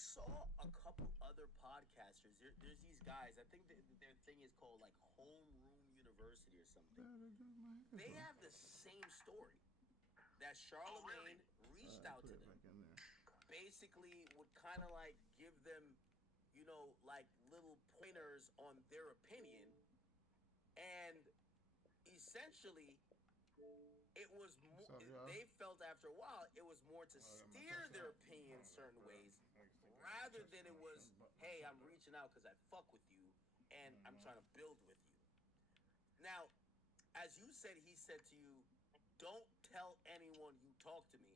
saw a couple other podcasters. There's these guys. I think their thing is called like Homeroom University or something. They have the same story. That Charlemagne reached out to them. Basically, would kind of like give them, like little pointers on their opinion, and essentially, it was more. They felt after a while it was more to steer their opinion certain ways, rather than it was, hey, I'm reaching out because I fuck with you and I'm trying to build with you. Now, as you said, he said to you, "Don't tell anyone you talk to me."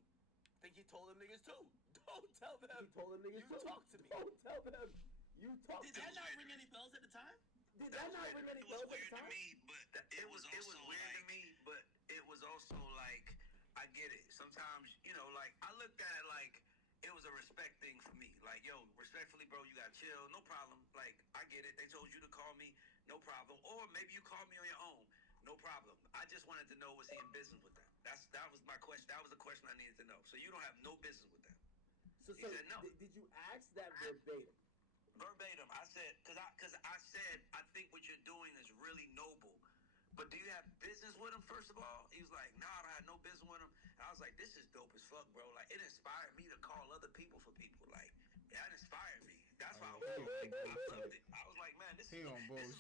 I think he told them niggas too. Don't tell them. He told them niggas you talk to me. Don't tell them you talk to me. Did that not ring any bells at the time? Did that not ring any bells at the time? It was weird to me, but it was also like, I get it. Sometimes, like, I looked at it like it was a respect thing for me. Like, yo, respectfully, bro, you gotta chill. No problem. Like, I get it. They told you to call me. No problem. Or maybe you called me on your own. No problem. I just wanted to know, was he in business with them? That was my question. That was the question I needed to know. So you don't have no business with them. He said no. Did you ask that verbatim? Verbatim. I said, because I said, I think what you're doing is really noble. But do you have business with him, first of all? He was like, nah, I don't have no business with him. And I was like, this is dope as fuck, bro. Like, it inspired me to call other people for people. Like, that inspired me. That's why I loved it. I was like, man, this is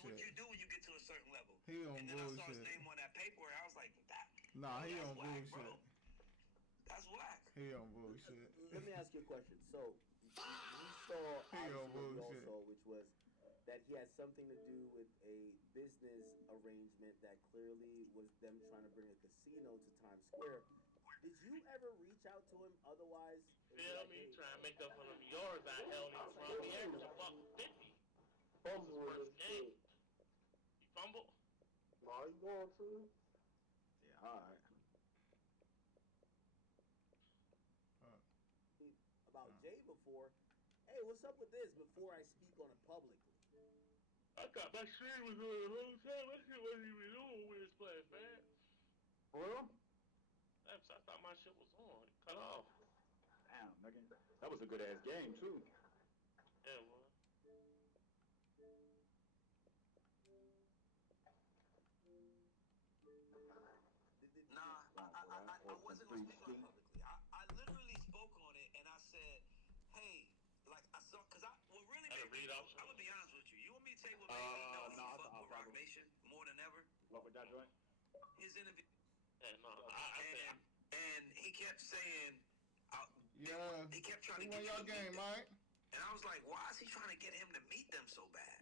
what you do when you get to a certain level. And then I saw his name on that paper, and I was like, he on bullshit. Bro. That's whack. He on bullshit. Let me ask you a question. So, we saw also, which was that he had something to do with a business arrangement that clearly was them trying to bring a casino to Times Square. Did you ever reach out to him otherwise? Feel me? Trying to make up for them yards I held him from the average of fucking 50. That was his first game. He fumbled. Oh, you going to? Yeah, alright. About Jay before, hey, what's up with this before I speak on it publicly? I thought my shit was on the whole time. That shit wasn't even on when it's playing fast. Well? I thought my shit was on. It cut off. Damn, nigga. That was a good ass game, too. Yeah, it was. Nah, I wasn't going to speak on it publicly. I literally spoke on it, and I said, hey, like, I saw, because what really made me, I'm going to be honest with you. You want me to tell you what made me fuck with Rock Nation more than ever? What with that joint? His interview. Yeah, no, and he kept saying, he kept trying to get your game, Mike. And I was like, why is he trying to get him to meet them so bad?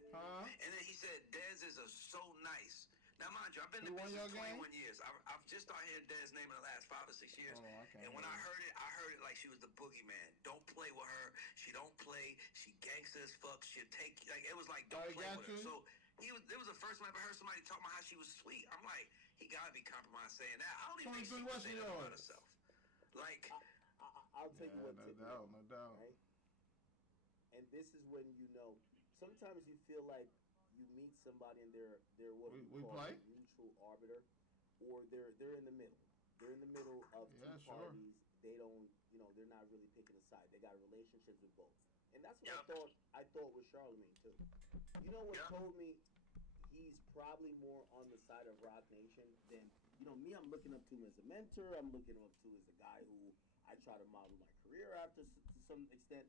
And then he said, Dez is so nice. Now, mind you, I've been in business 21 years. I've just started hearing Dez's name in the last 5 or 6 years. And when I heard it like she was the boogeyman. Don't play with her. She don't play. She gangster as fuck. She'll take, like, it was like, don't play with her. So it was the first time I ever heard somebody talk about how she was sweet. I'm like, he got to be compromised saying that. I don't even think she was saying that about herself. Like, I'll tell you what, no doubt. Right? And this is when sometimes you feel like you meet somebody and they're what we call a neutral arbiter, or they're in the middle. They're in the middle of two parties. They don't, they're not really picking a side. They got relationships with both, and that's what I thought with Charlemagne too. You know what told me he's probably more on the side of Rock Nation than me. I'm looking up to him as a mentor. I'm looking up to as a guy who I try to model my career after to some extent.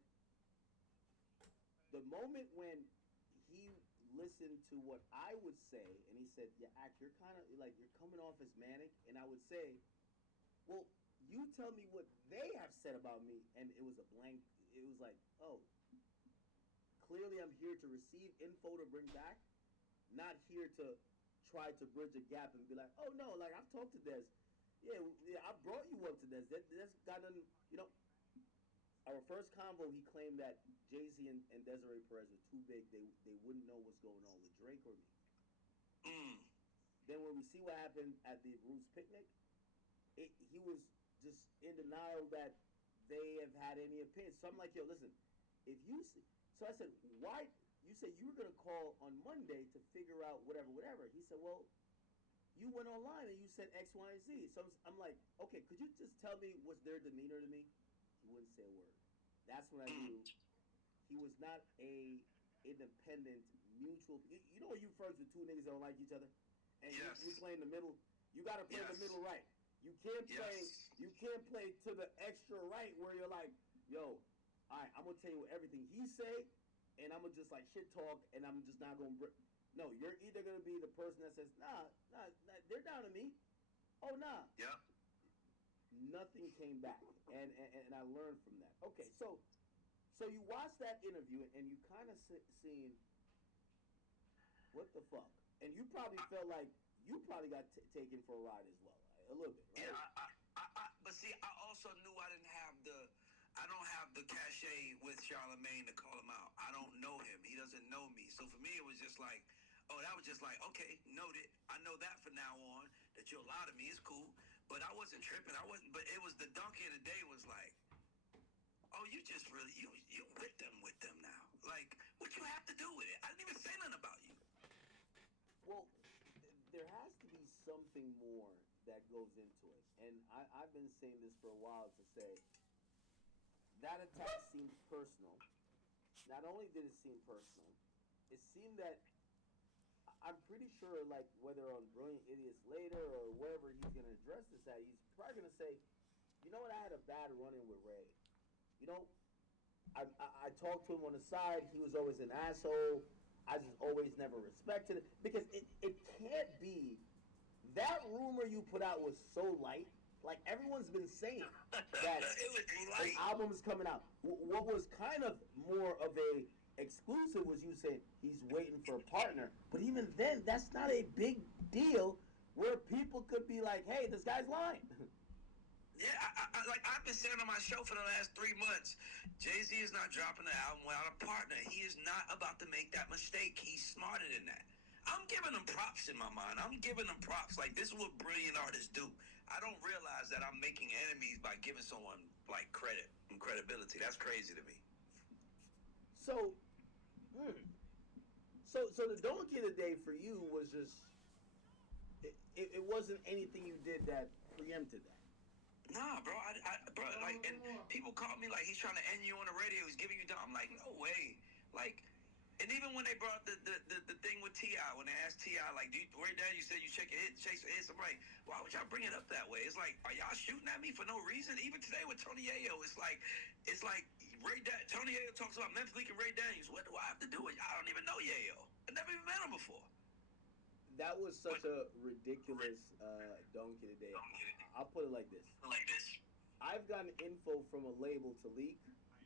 The moment when he listened to what I would say, and he said, "Yeah, you're kind of like you're coming off as manic," and I would say, "Well, you tell me what they have said about me," and it was a blank. It was like, "Oh, clearly I'm here to receive info to bring back, not here to try to bridge a gap and be like, oh no, like I've talked to Des, yeah, I brought you up to Des. That's got nothing, Our first convo, he claimed that Jay-Z and Desiree Perez were too big. They wouldn't know what's going on with Drake or me. Then when we see what happened at the Roots picnic, he was just in denial that they have had any opinion. So I'm like, yo, listen, if you see... So I said, why... You said you were going to call on Monday to figure out whatever. He said, well, you went online and you said X, Y, and Z. So I'm like, okay, could you just tell me what's their demeanor to me? He wouldn't say a word. That's when I knew not a independent mutual. You know when you friends with two niggas that don't like each other, and you play in the middle. You got to play the middle right. You can't play. You can't play to the extra right where you're like, yo, all right, I'm gonna tell you everything he say, and I'm gonna just like shit talk, and I'm just not gonna. No, you're either gonna be the person that says, nah, they're down to me. Oh, nah. Yeah. Nothing came back, and I learned from that. Okay, so you watched that interview, and you kind of seen what the fuck, and you probably felt like you probably got taken for a ride as well, right? A little bit, right? Yeah, but see, I also knew I don't have the cachet with Charlemagne to call him out. I don't know him. He doesn't know me. So for me, it was just like, that was just like, okay, noted. I know that from now on, that you'll lie to me is cool. But I wasn't tripping. But it was the donkey of the day was like, oh, you just really, you with them now. Like, what you have to do with it? I didn't even say nothing about you. Well, there has to be something more that goes into it. And I've been saying this for a while to say, that attack seemed personal. Not only did it seem personal, it seemed that I'm pretty sure, like, whether on Brilliant Idiots later or wherever he's going to address this at, he's probably going to say, you know what, I had a bad run-in with Ray. You know, I talked to him on the side. He was always an asshole. I just always never respected it. Because it can't be, that rumor you put out was so light. Like, everyone's been saying that an album is coming out. What was kind of more of a exclusive was you saying he's waiting for a partner. But even then, that's not a big deal where people could be like, hey, this guy's lying. Yeah, I've been saying on my show for the last 3 months, Jay-Z is not dropping the album without a partner. He is not about to make that mistake. He's smarter than that. I'm giving him props in my mind. I'm giving him props. Like, this is what brilliant artists do. I don't realize that I'm making enemies by giving someone, like, credit and credibility. That's crazy to me. So the donkey of the day for you was just, it wasn't anything you did that preempted that. Nah, bro, bro, like, and people call me like he's trying to end you on the radio. He's giving you down. I'm like, no way. Like, and even when they brought the thing with T.I., when they asked T.I., like, Ray Dan, you said you chase for hits. I'm like, why would y'all bring it up that way? It's like, are y'all shooting at me for no reason? Even today with Tony Yayo, it's like Tony Yayo talks about Memphis Bleek and Ray Daniels. What do I have to do with? I don't even know Yayo. I never even met him before. That was such a ridiculous donkey today. I'll put it like this. I've gotten info from a label to leak,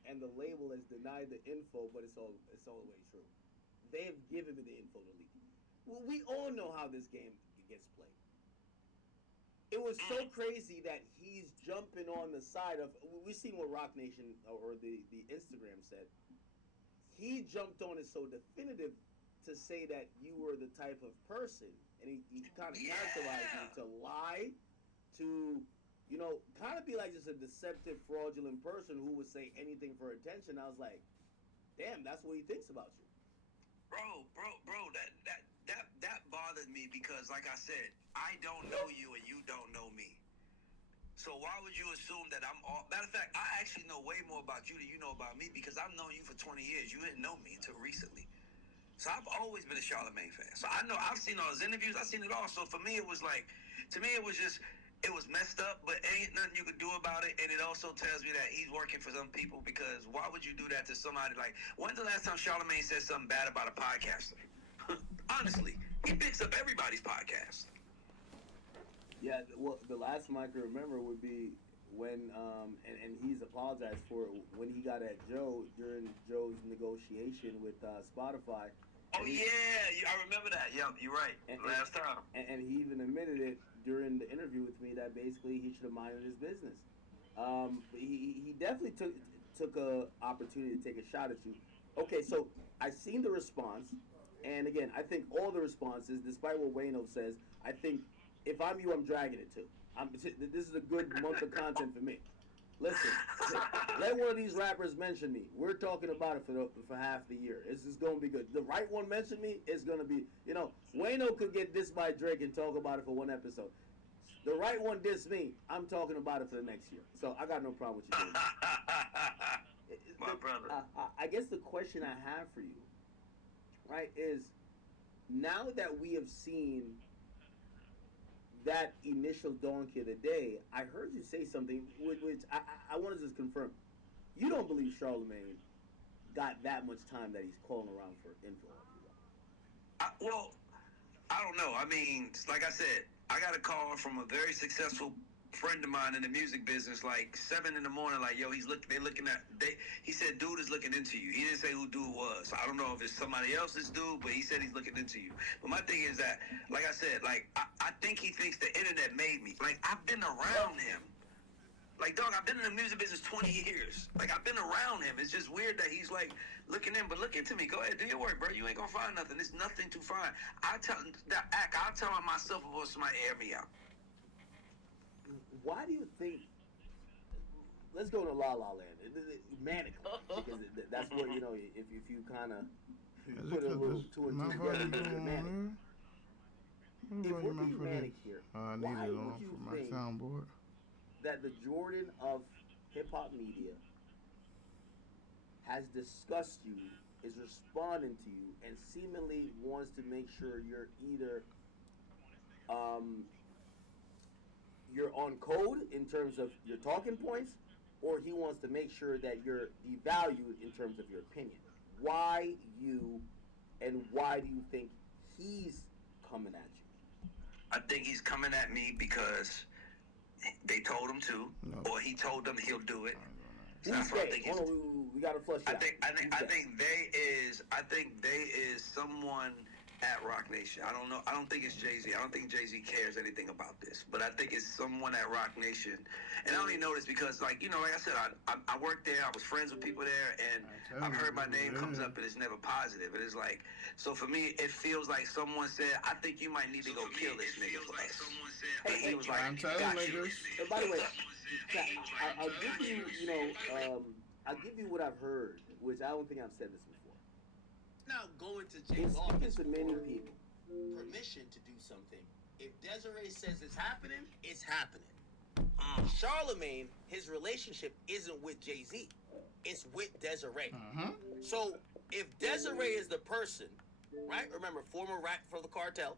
and the label has denied the info, but it's all the way true. They have given me the info to leak. Well, we all know how this game gets played. It was so crazy that he's jumping on the side of. We've seen what Rock Nation or the Instagram said. He jumped on it so definitive to say that you were the type of person, and he kind of characterized you to lie, to, you know, kind of be like just a deceptive, fraudulent person who would say anything for attention. I was like, damn, that's what he thinks about you. Bro, that bothered me because, like I said, I don't know you and you don't know me. So why would you assume that I'm all... Matter of fact, I actually know way more about you than you know about me because I've known you for 20 years. You didn't know me until recently. So I've always been a Charlemagne fan. So I know, I've seen all his interviews. I've seen it all. So for me, it was like... To me, it was just... It was messed up, but ain't nothing you could do about it. And it also tells me that he's working for some people because why would you do that to somebody? Like, when's the last time Charlemagne said something bad about a podcaster? Honestly, he picks up everybody's podcast. Yeah, well, the last time I can remember would be when, and he's apologized for it, when he got at Joe during Joe's negotiation with Spotify. Oh, yeah, I remember that. Yeah, you're right. Last time. And he even admitted it during the interview with me that basically he should have minded his business. He definitely took a opportunity to take a shot at you. Okay, so I seen the response, and again, I think all the responses, despite what Wayno says, I think if I'm you, I'm dragging it too. This is a good month of content for me. Listen, let one of these rappers mention me. We're talking about it for half the year. It's just going to be good. The right one mention me, it's going to be, you know, Wayno could get dissed by Drake and talk about it for one episode. The right one diss me, I'm talking about it for the next year. So I got no problem with you doing that. My brother. I guess the question I have for you, right, is now that we have seen that initial donkey of the day, I heard you say something which I want to just confirm. You don't believe Charlemagne got that much time that he's calling around for info on you? Well, I don't know. I mean, like I said, I got a call from a very successful friend of mine in the music business, like 7 in the morning. Like, yo, they're looking at. He said, dude is looking into you. He didn't say who dude was. I don't know if it's somebody else's dude, but he said he's looking into you. But my thing is that, like I said, like I think he thinks the internet made me. Like, I've been around him. Like, dog, I've been in the music business 20 years. Like, I've been around him. It's just weird that he's, like, looking in. But look into me. Go ahead, do your work, bro. You ain't gonna find nothing. There's nothing to find. I'll tell myself before somebody air me out. Why do you think? Let's go to La La Land, manic, because that's what you know. If you kind of put a little two and two together, you're manic. If we're being manic here, I need why it would on you for my think soundboard. that the Jordan of hip hop media has discussed you, is responding to you, and seemingly wants to make sure you're either you're on code in terms of your talking points, or he wants to make sure that you're devalued in terms of your opinion? Why you, and why do you think he's coming at you? I think he's coming at me because they told him to, or he told them he'll do it. So that's what I think. Hold on, we gotta flush it out. I think they is someone at Rock Nation. I don't know. I don't think it's Jay-Z. I don't think Jay-Z cares anything about this. But I think it's someone at Rock Nation. And I only know this because, like, you know, like I said, I worked there. I was friends with people there. And I've heard my name comes up and it's never positive. And it's like, so for me, it feels like someone said, I think you might need to go kill this nigga for us. And he was like, I'm telling you. And by the way, I'll give you, I'll give you what I've heard, which I don't think I've said this before. Now going to Jay's office to many people permission to do something. If Desiree says it's happening, it's happening. Charlemagne, his relationship isn't with Jay-Z, it's with Desiree. So if Desiree is the person, right? Remember, former rap for the cartel.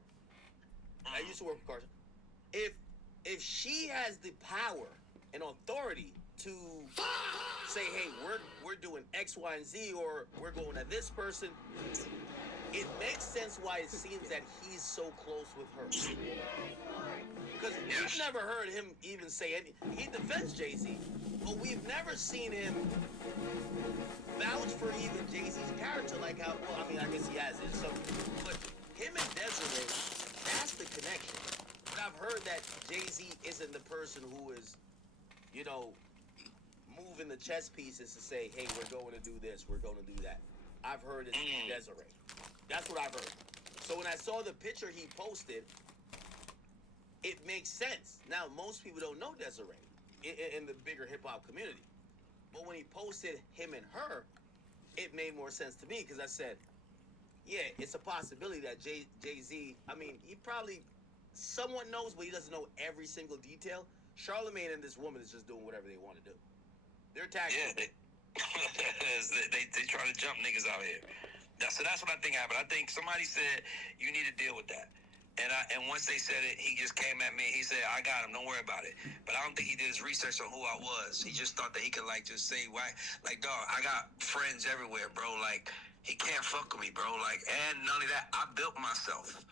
I used to work for cartel. If she has the power and authority to say, hey, we're doing X, Y, and Z, or we're going at this person, it makes sense why it seems that he's so close with her. Because we've never heard him even say anything. He defends Jay-Z, but we've never seen him vouch for even Jay-Z's character, like how, well, I mean, I guess he has it. So, but him and Desiree, that's the connection. But I've heard that Jay-Z isn't the person who is, you know, moving the chess pieces to say, hey, we're going to do this, we're going to do that. I've heard it's Desiree. That's what I've heard. So when I saw the picture he posted, it makes sense. Now, most people don't know Desiree in the bigger hip-hop community. But when he posted him and her, it made more sense to me because I said, yeah, it's a possibility that Jay-Z, I mean, he probably somewhat knows, but he doesn't know every single detail. Charlemagne and this woman is just doing whatever they want to do. They're attacking. Yeah, they try to jump niggas out here. So that's what I think happened. I think somebody said you need to deal with that. And once they said it, he just came at me. He said, I got him. Don't worry about it. But I don't think he did his research on who I was. He just thought that he could, like, just say, why? Like, dog, I got friends everywhere, bro. Like, he can't fuck with me, bro. Like, and not only that, I built myself.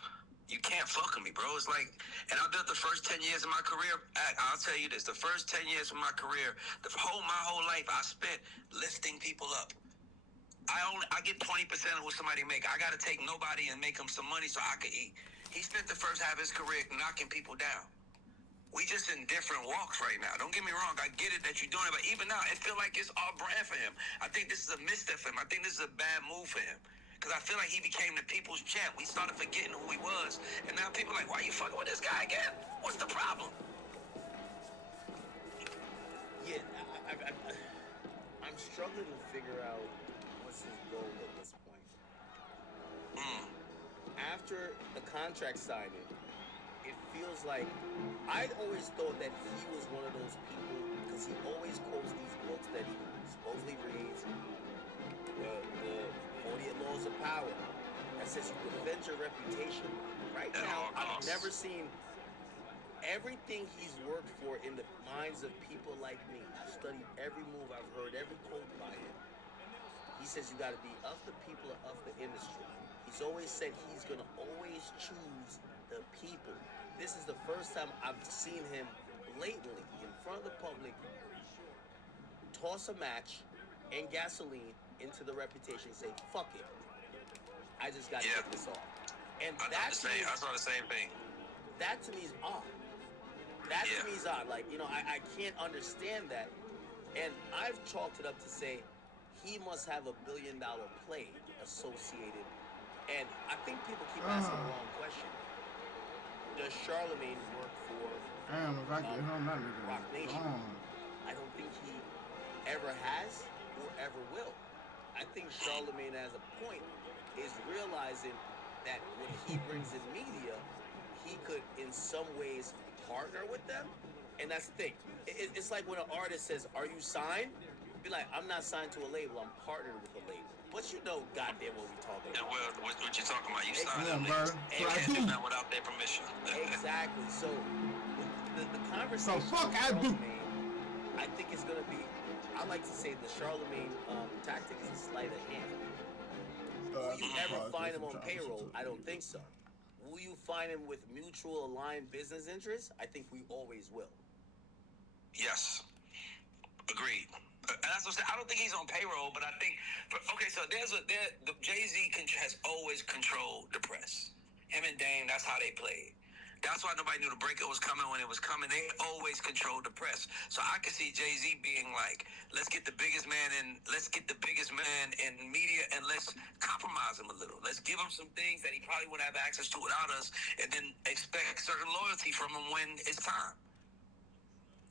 You can't fuck with me, bro. It's like, and I built the first 10 years of my career. I'll tell you this. The first 10 years of my career, my whole life, I spent lifting people up. I get 20% of what somebody make. I got to take nobody and make them some money so I could eat. He spent the first half of his career knocking people down. We just in different walks right now. Don't get me wrong. I get it that you're doing it, but even now, it feel like it's all brand for him. I think this is a misstep for him. I think this is a bad move for him. Because I feel like he became the people's champ. We started forgetting who he was. And now people are like, why are you fucking with this guy again? What's the problem? Yeah, I'm struggling to figure out what's his goal at this point. After the contract signing, it feels like I'd always thought that he was one of those people, because because he always quotes these books that he supposedly reads, the 48 Laws of Power, that says you defend your reputation. Right now, I've never seen everything he's worked for in the minds of people like me. I've studied every move, I've heard every quote by him. He says you got to be of the people, of the industry. He's always said he's going to always choose the people. This is the first time I've seen him blatantly in front of the public toss a match and gasoline into the reputation and say, fuck it. I just got to get this off. And I saw the same thing. That to me is odd. That to me is odd. Like, you know, I can't understand that. And I've chalked it up to say he must have $1 billion play associated. And I think people keep asking the wrong question. Does Charlemagne work for Rock Nation? I don't think he ever has or ever will. I think Charlemagne, as a point, is realizing that what he brings in media, he could in some ways partner with them. And that's the thing. It's like when an artist says, are you signed? Be like, I'm not signed to a label, I'm partnered with a label. But you know goddamn what we talking about. Yeah, well, what you talking about? You signed them bro. You can't do that without their permission. Exactly. So the conversation I think is going to be, I like to say the Charlemagne tactic is a sleight of hand. Will you ever find him on payroll? I don't think so. Will you find him with mutual aligned business interests? I think we always will. Yes. Agreed. That's what I don't think he's on payroll, but I think so the Jay-Z has always controlled the press. Him and Dame, that's how they played. That's why nobody knew the breakup was coming when it was coming. They always controlled the press. So I could see Jay-Z being like, let's get the biggest man in media and let's compromise him a little. Let's give him some things that he probably wouldn't have access to without us, and then expect certain loyalty from him when it's time.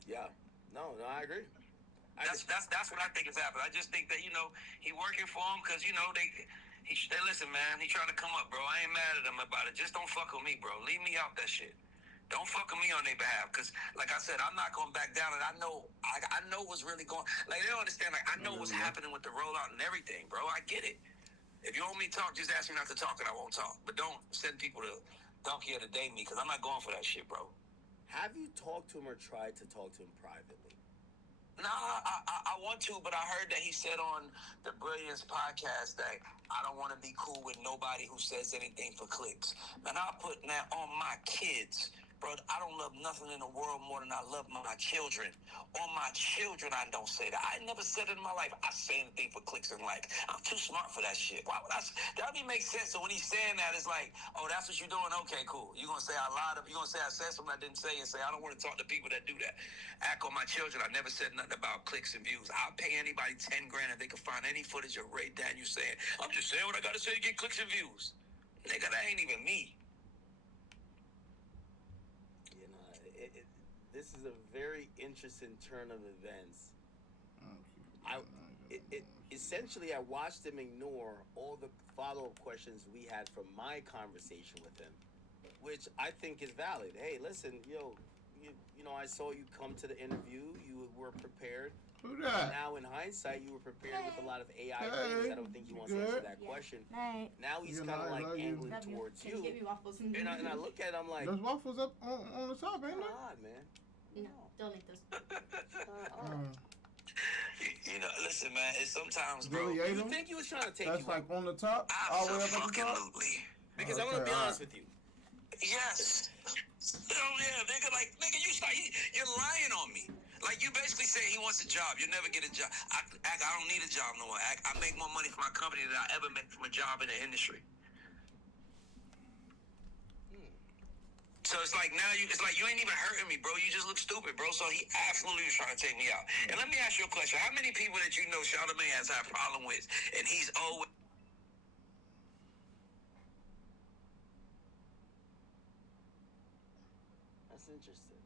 Yeah. No, I agree. That's what I think is happening. I just think that, you know, he working for him because, you know, they listen, man, he trying to come up, bro. I ain't mad at him about it. Just don't fuck with me, bro. Leave me out that shit. Don't fuck with me on their behalf because, like I said, I'm not going back down, and I know what's really going. Like, they don't understand. Like, I know what's happening with the rollout and everything, bro. I get it. If you want me to talk, just ask me not to talk, and I won't talk. But don't send people to donkey or to date me because I'm not going for that shit, bro. Have you talked to him or tried to talk to him privately? No, I want to, but I heard that he said on the Brilliance podcast that I don't want to be cool with nobody who says anything for clicks. Man, I'll put that on my kids. Bro, I don't love nothing in the world more than I love my children. On my children, I don't say that. I never said it in my life. I say anything for clicks and like. I'm too smart for that shit. Why would that would make sense. So when he's saying that, it's like, oh, that's what you're doing? Okay, cool. You're going to say I lied. You're going to say I said something I didn't say and say I don't want to talk to people that do that. Act on my children. I never said nothing about clicks and views. I'll pay anybody $10,000 if they can find any footage of Ray Daniels saying, I'm just saying what I got to say to get clicks and views. Nigga, that ain't even me. This is a very interesting turn of events. Essentially, I watched him ignore all the follow-up questions we had from my conversation with him, which I think is valid. Hey, listen, you know, I saw you come to the interview. You were prepared. Who that? Now, in hindsight, you were prepared with a lot of AI things. I don't think he wants to answer that question. Now he's kind of like angling towards you. And I look at it, I'm like, there's waffles up on the top, ain't there? God, man. No, don't eat those. You know, listen, man. It's sometimes, bro. You think he was trying to take That's you like on the top, all the way up at the top. Absolutely. Because I'm gonna be honest with you. Yes. Oh yeah, nigga. Like, nigga, you're lying on me. Like, you basically say he wants a job. You'll never get a job. I don't need a job no more. I make more money for my company than I ever make from a job in the industry. So it's like now you ain't even hurting me, bro. You just look stupid, bro. So he absolutely was trying to take me out. And let me ask you a question. How many people that you know Charlemagne has had a problem with, and he's always... That's interesting.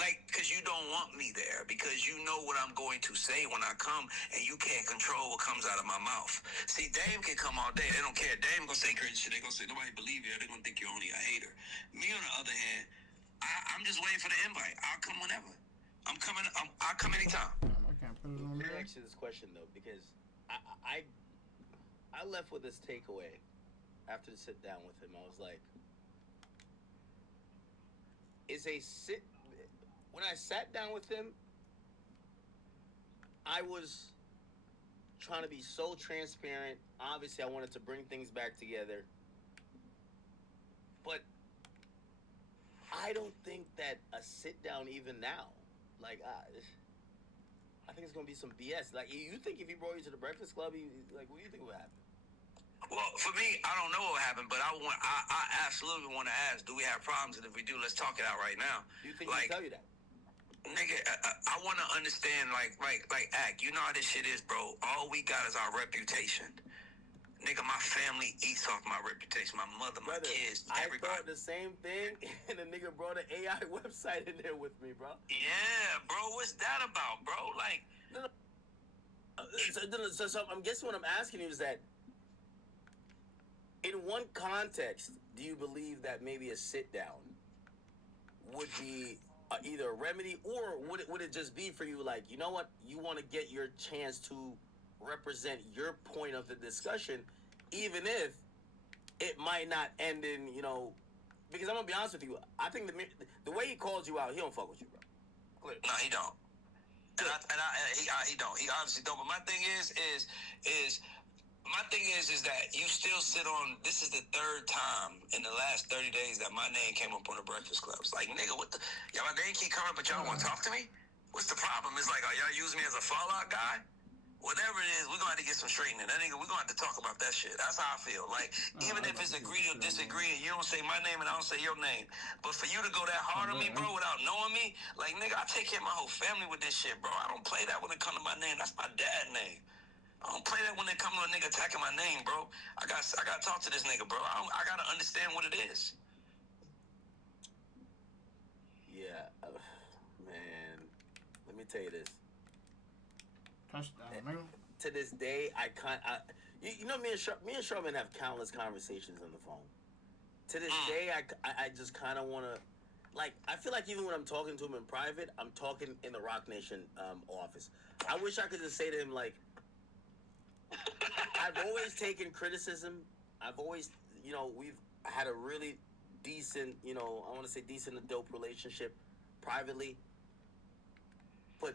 Like, because you don't want me there, because you know what I'm going to say when I come, and you can't control what comes out of my mouth. See, Dame can come all day. They don't care. Dame gonna say crazy shit. They gonna say, nobody believe you. They're gonna think you're only a hater. Me, on the other hand, I'm just waiting for the invite. I'll come whenever. I'll come anytime. I can't put it on Let me there. ask you this question though, because I left with this takeaway after the sit down with him. I was like, when I sat down with him, I was trying to be so transparent. Obviously, I wanted to bring things back together. But I don't think that a sit down even now, like, I think it's going to be some BS. Like, you think if he brought you to the Breakfast Club, what do you think would happen? Well, for me, I don't know what happened, but I absolutely want to ask, do we have problems? And if we do, let's talk it out right now. Do you think he'll tell you that? Nigga, I want to understand, like, Act, you know how this shit is, bro. All we got is our reputation. Nigga, my family eats off my reputation. My mother, my kids, everybody. I thought the same thing, and the nigga brought an AI website in there with me, bro. Yeah, bro, what's that about, bro? Like, So I'm guessing what I'm asking you is that, in one context, do you believe that maybe a sit down would be either a remedy, or would it just be for you, like, you know what, you want to get your chance to represent your point of the discussion, even if it might not end in, because I'm gonna be honest with you, I think the way he calls you out, he don't fuck with you, bro. Clear. No, he don't. He don't. He obviously don't. But my thing is that you still sit on. This is the third time in the last 30 days that my name came up on the Breakfast Club. It's like, nigga, what the? Y'all, my name keep coming up, but y'all want to talk to me? What's the problem? It's like, are y'all using me as a fallout guy? Whatever it is, we're going to have to get some straightening. That nigga, we're going to have to talk about that shit. That's how I feel. Like, even if it's agree or disagree, and you don't say my name and I don't say your name. But for you to go that hard on me, bro, without knowing me, like, nigga, I take care of my whole family with this shit, bro. I don't play that when it comes to my name. That's my dad's name. I don't play that when it comes to a nigga attacking my name, bro. I got to talk to this nigga, bro. I got to understand what it is. Yeah. Man, let me tell you this. Touchdown, nigga. To this day, me and Sherman have countless conversations on the phone. To this day, I just kind of want to, like, I feel like even when I'm talking to him in private, I'm talking in the Rock Nation office. I wish I could just say to him, like, I've always taken criticism. I've always, we've had a really decent, I want to say decent and dope relationship privately. But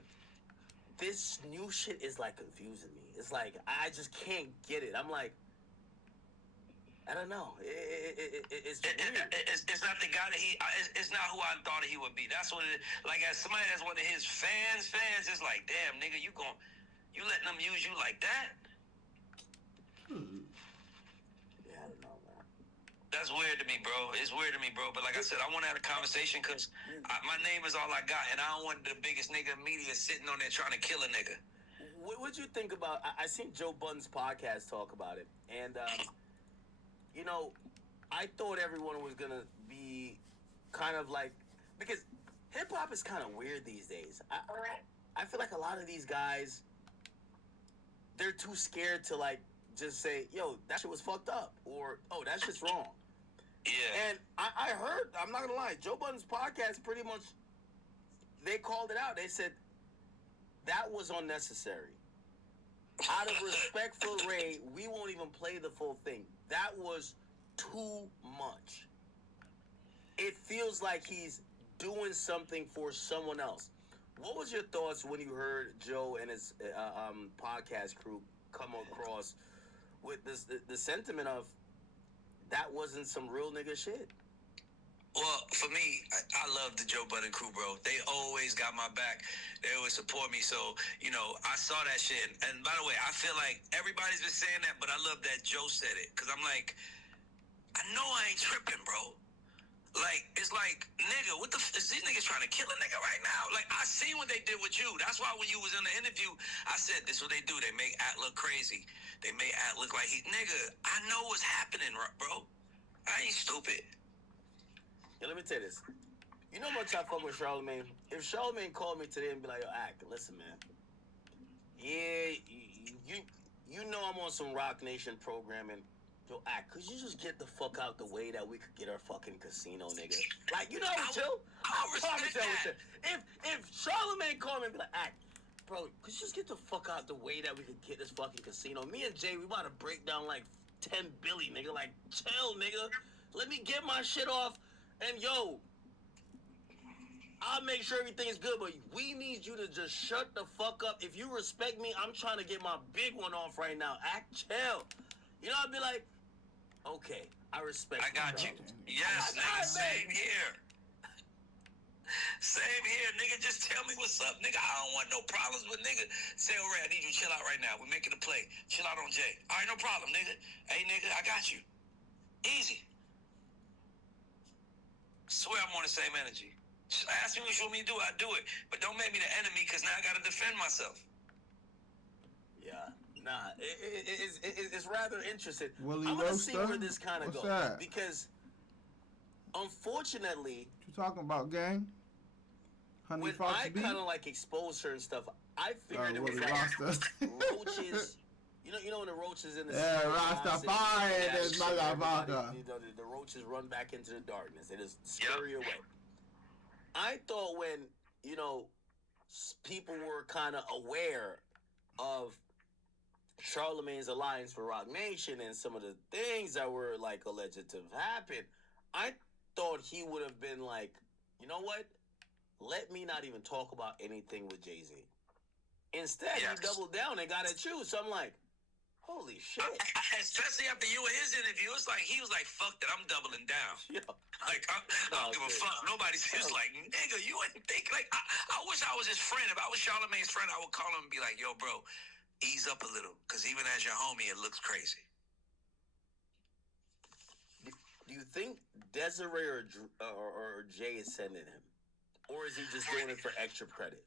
this new shit is, like, confusing me. It's like, I just can't get it. I'm like, I don't know. It's weird. It's not the guy that it's not who I thought he would be. That's what it is. Like, as somebody that's one of his fans, it's like, damn, nigga, you letting them use you like that? Yeah, I don't know, man. That's weird to me, bro. It's weird to me, bro. But like I said, I want to have a conversation because my name is all I got, and I don't want the biggest nigga in media sitting on there trying to kill a nigga. What would you think about? I seen Joe Budden's podcast talk about it, and I thought everyone was gonna be kind of like, because hip hop is kind of weird these days. I feel like a lot of these guys, they're too scared to, like, just say, yo, that shit was fucked up, or, oh, that shit's wrong. Yeah. And I heard, I'm not gonna lie, Joe Budden's podcast pretty much, they called it out. They said that was unnecessary. Out of respect for Ray, we won't even play the full thing. That was too much. It feels like he's doing something for someone else. What was your thoughts when you heard Joe and his podcast crew come across with the sentiment of that wasn't some real nigga shit? Well, for me, I love the Joe Budden crew, bro. They always got my back. They always support me. So, I saw that shit. And by the way, I feel like everybody's been saying that, but I love that Joe said it. Because I'm like, I know I ain't tripping, bro. Like, it's like, nigga, what the is these niggas trying to kill a nigga right now? Like, I seen what they did with you. That's why when you was in the interview, I said, this is what they do. They make At look crazy. They make At look like nigga, I know what's happening, bro. I ain't stupid. Yeah, let me tell you this. You know how much I fuck with Charlamagne? If Charlamagne called me today and be like, yo, Act, listen, man. Yeah, you know I'm on some Rock Nation programming. Yo, could you just get the fuck out the way that we could get our fucking casino, nigga? Like, you know what, chill? I promise you, if Charlamagne called me and be like, bro, could you just get the fuck out the way that we could get this fucking casino? Me and Jay, we about to break down like 10 billy, nigga. Like, chill, nigga. Let me get my shit off, and yo, I'll make sure everything's good, but we need you to just shut the fuck up. If you respect me, I'm trying to get my big one off right now. Chill. You know, I'd be like, okay, I respect you. I got you. Yes, nigga, same here. Same here, nigga. Just tell me what's up, nigga. I don't want no problems with nigga. Say, all right, I need you to chill out right now. We're making a play. Chill out on Jay. All right, no problem, nigga. Hey, nigga, I got you. Easy. Swear I'm on the same energy. Ask me what you want me to do, I do it. But don't make me the enemy, because now I got to defend myself. Yeah. Nah, it's rather interesting. Willie I'm going to Roaster? see where this kind of goes. That? Because, unfortunately... What you talking about, gang? Honey when Fox I kind of like expose her and stuff, I figured it was Willie like Roaster. roaches. You know when the roaches in the yeah, Rastafari, this motherfucker. The roaches run back into the darkness. They just scurry away. I thought when, people were kind of aware of Charlamagne's alliance for Rock Nation and some of the things that were like alleged to have happened, I thought he would have been like, you know what? Let me not even talk about anything with Jay-Z. Instead, he doubled down and got at you. So I'm like, holy shit. Especially after you and his interview, it's like, he was like, fuck that, I'm doubling down. Yeah. Like, I don't give a fuck. Nobody's just like, nigga, you ain't think. Like, I wish I was his friend. If I was Charlamagne's friend, I would call him and be like, yo, bro, ease up a little. Because even as your homie, it looks crazy. Do you think Desiree or Jay is sending him? Or is he just doing it for extra credit?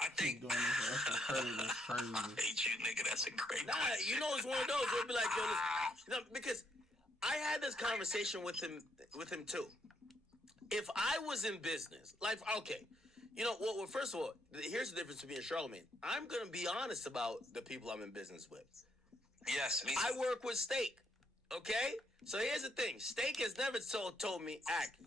I think. Doing it for extra credit is crazy. I hate you, nigga. That's a great question. You know, it's one of those where it'll be like, yo, listen, because I had this conversation with him too. If I was in business, like, okay, well, first of all, here's the difference between Charlamagne. I'm going to be honest about the people I'm in business with. Yes, me too. I work with Steak, okay? So here's the thing. Steak has never told me,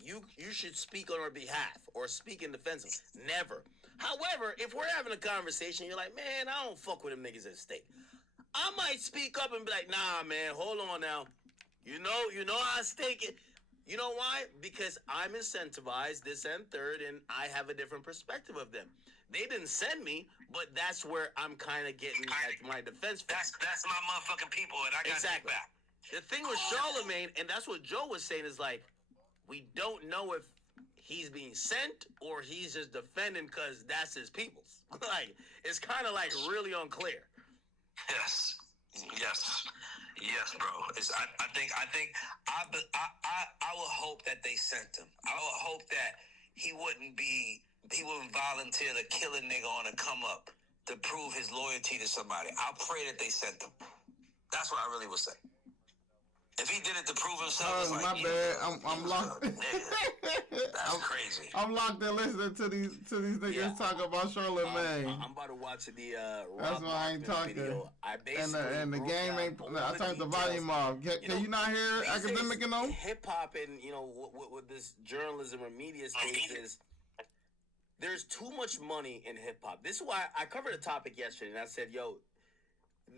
you should speak on our behalf or speak in defense of us. Never. However, if we're having a conversation, you're like, man, I don't fuck with them niggas at Steak. I might speak up and be like, nah, man, hold on now. You know how Steak it. You know why? Because I'm incentivized, this and third, and I have a different perspective of them. They didn't send me, but that's where I'm kind of getting like my defense. That's my motherfucking people, and I got exactly. back. The thing with Charlamagne, and that's what Joe was saying, is like, we don't know if he's being sent or he's just defending because that's his people's. Like, it's kind of like really unclear. Yes, bro. I will hope that they sent him. I will hope that he wouldn't volunteer to kill a nigga on a come up to prove his loyalty to somebody. I'll pray that they sent him. That's what I really would say. If he did it to prove himself, it's like, my bad. I'm locked. That's crazy. I'm locked in listening to these niggas talk about Charlamagne. I'm about to watch the that's why I ain't talking. Video. I basically and the game ain't. I turned the volume off. Can you not hear academic and all? Hip hop and what this journalism or media space is. There's too much money in hip hop. This is why I covered a topic yesterday, and I said, yo,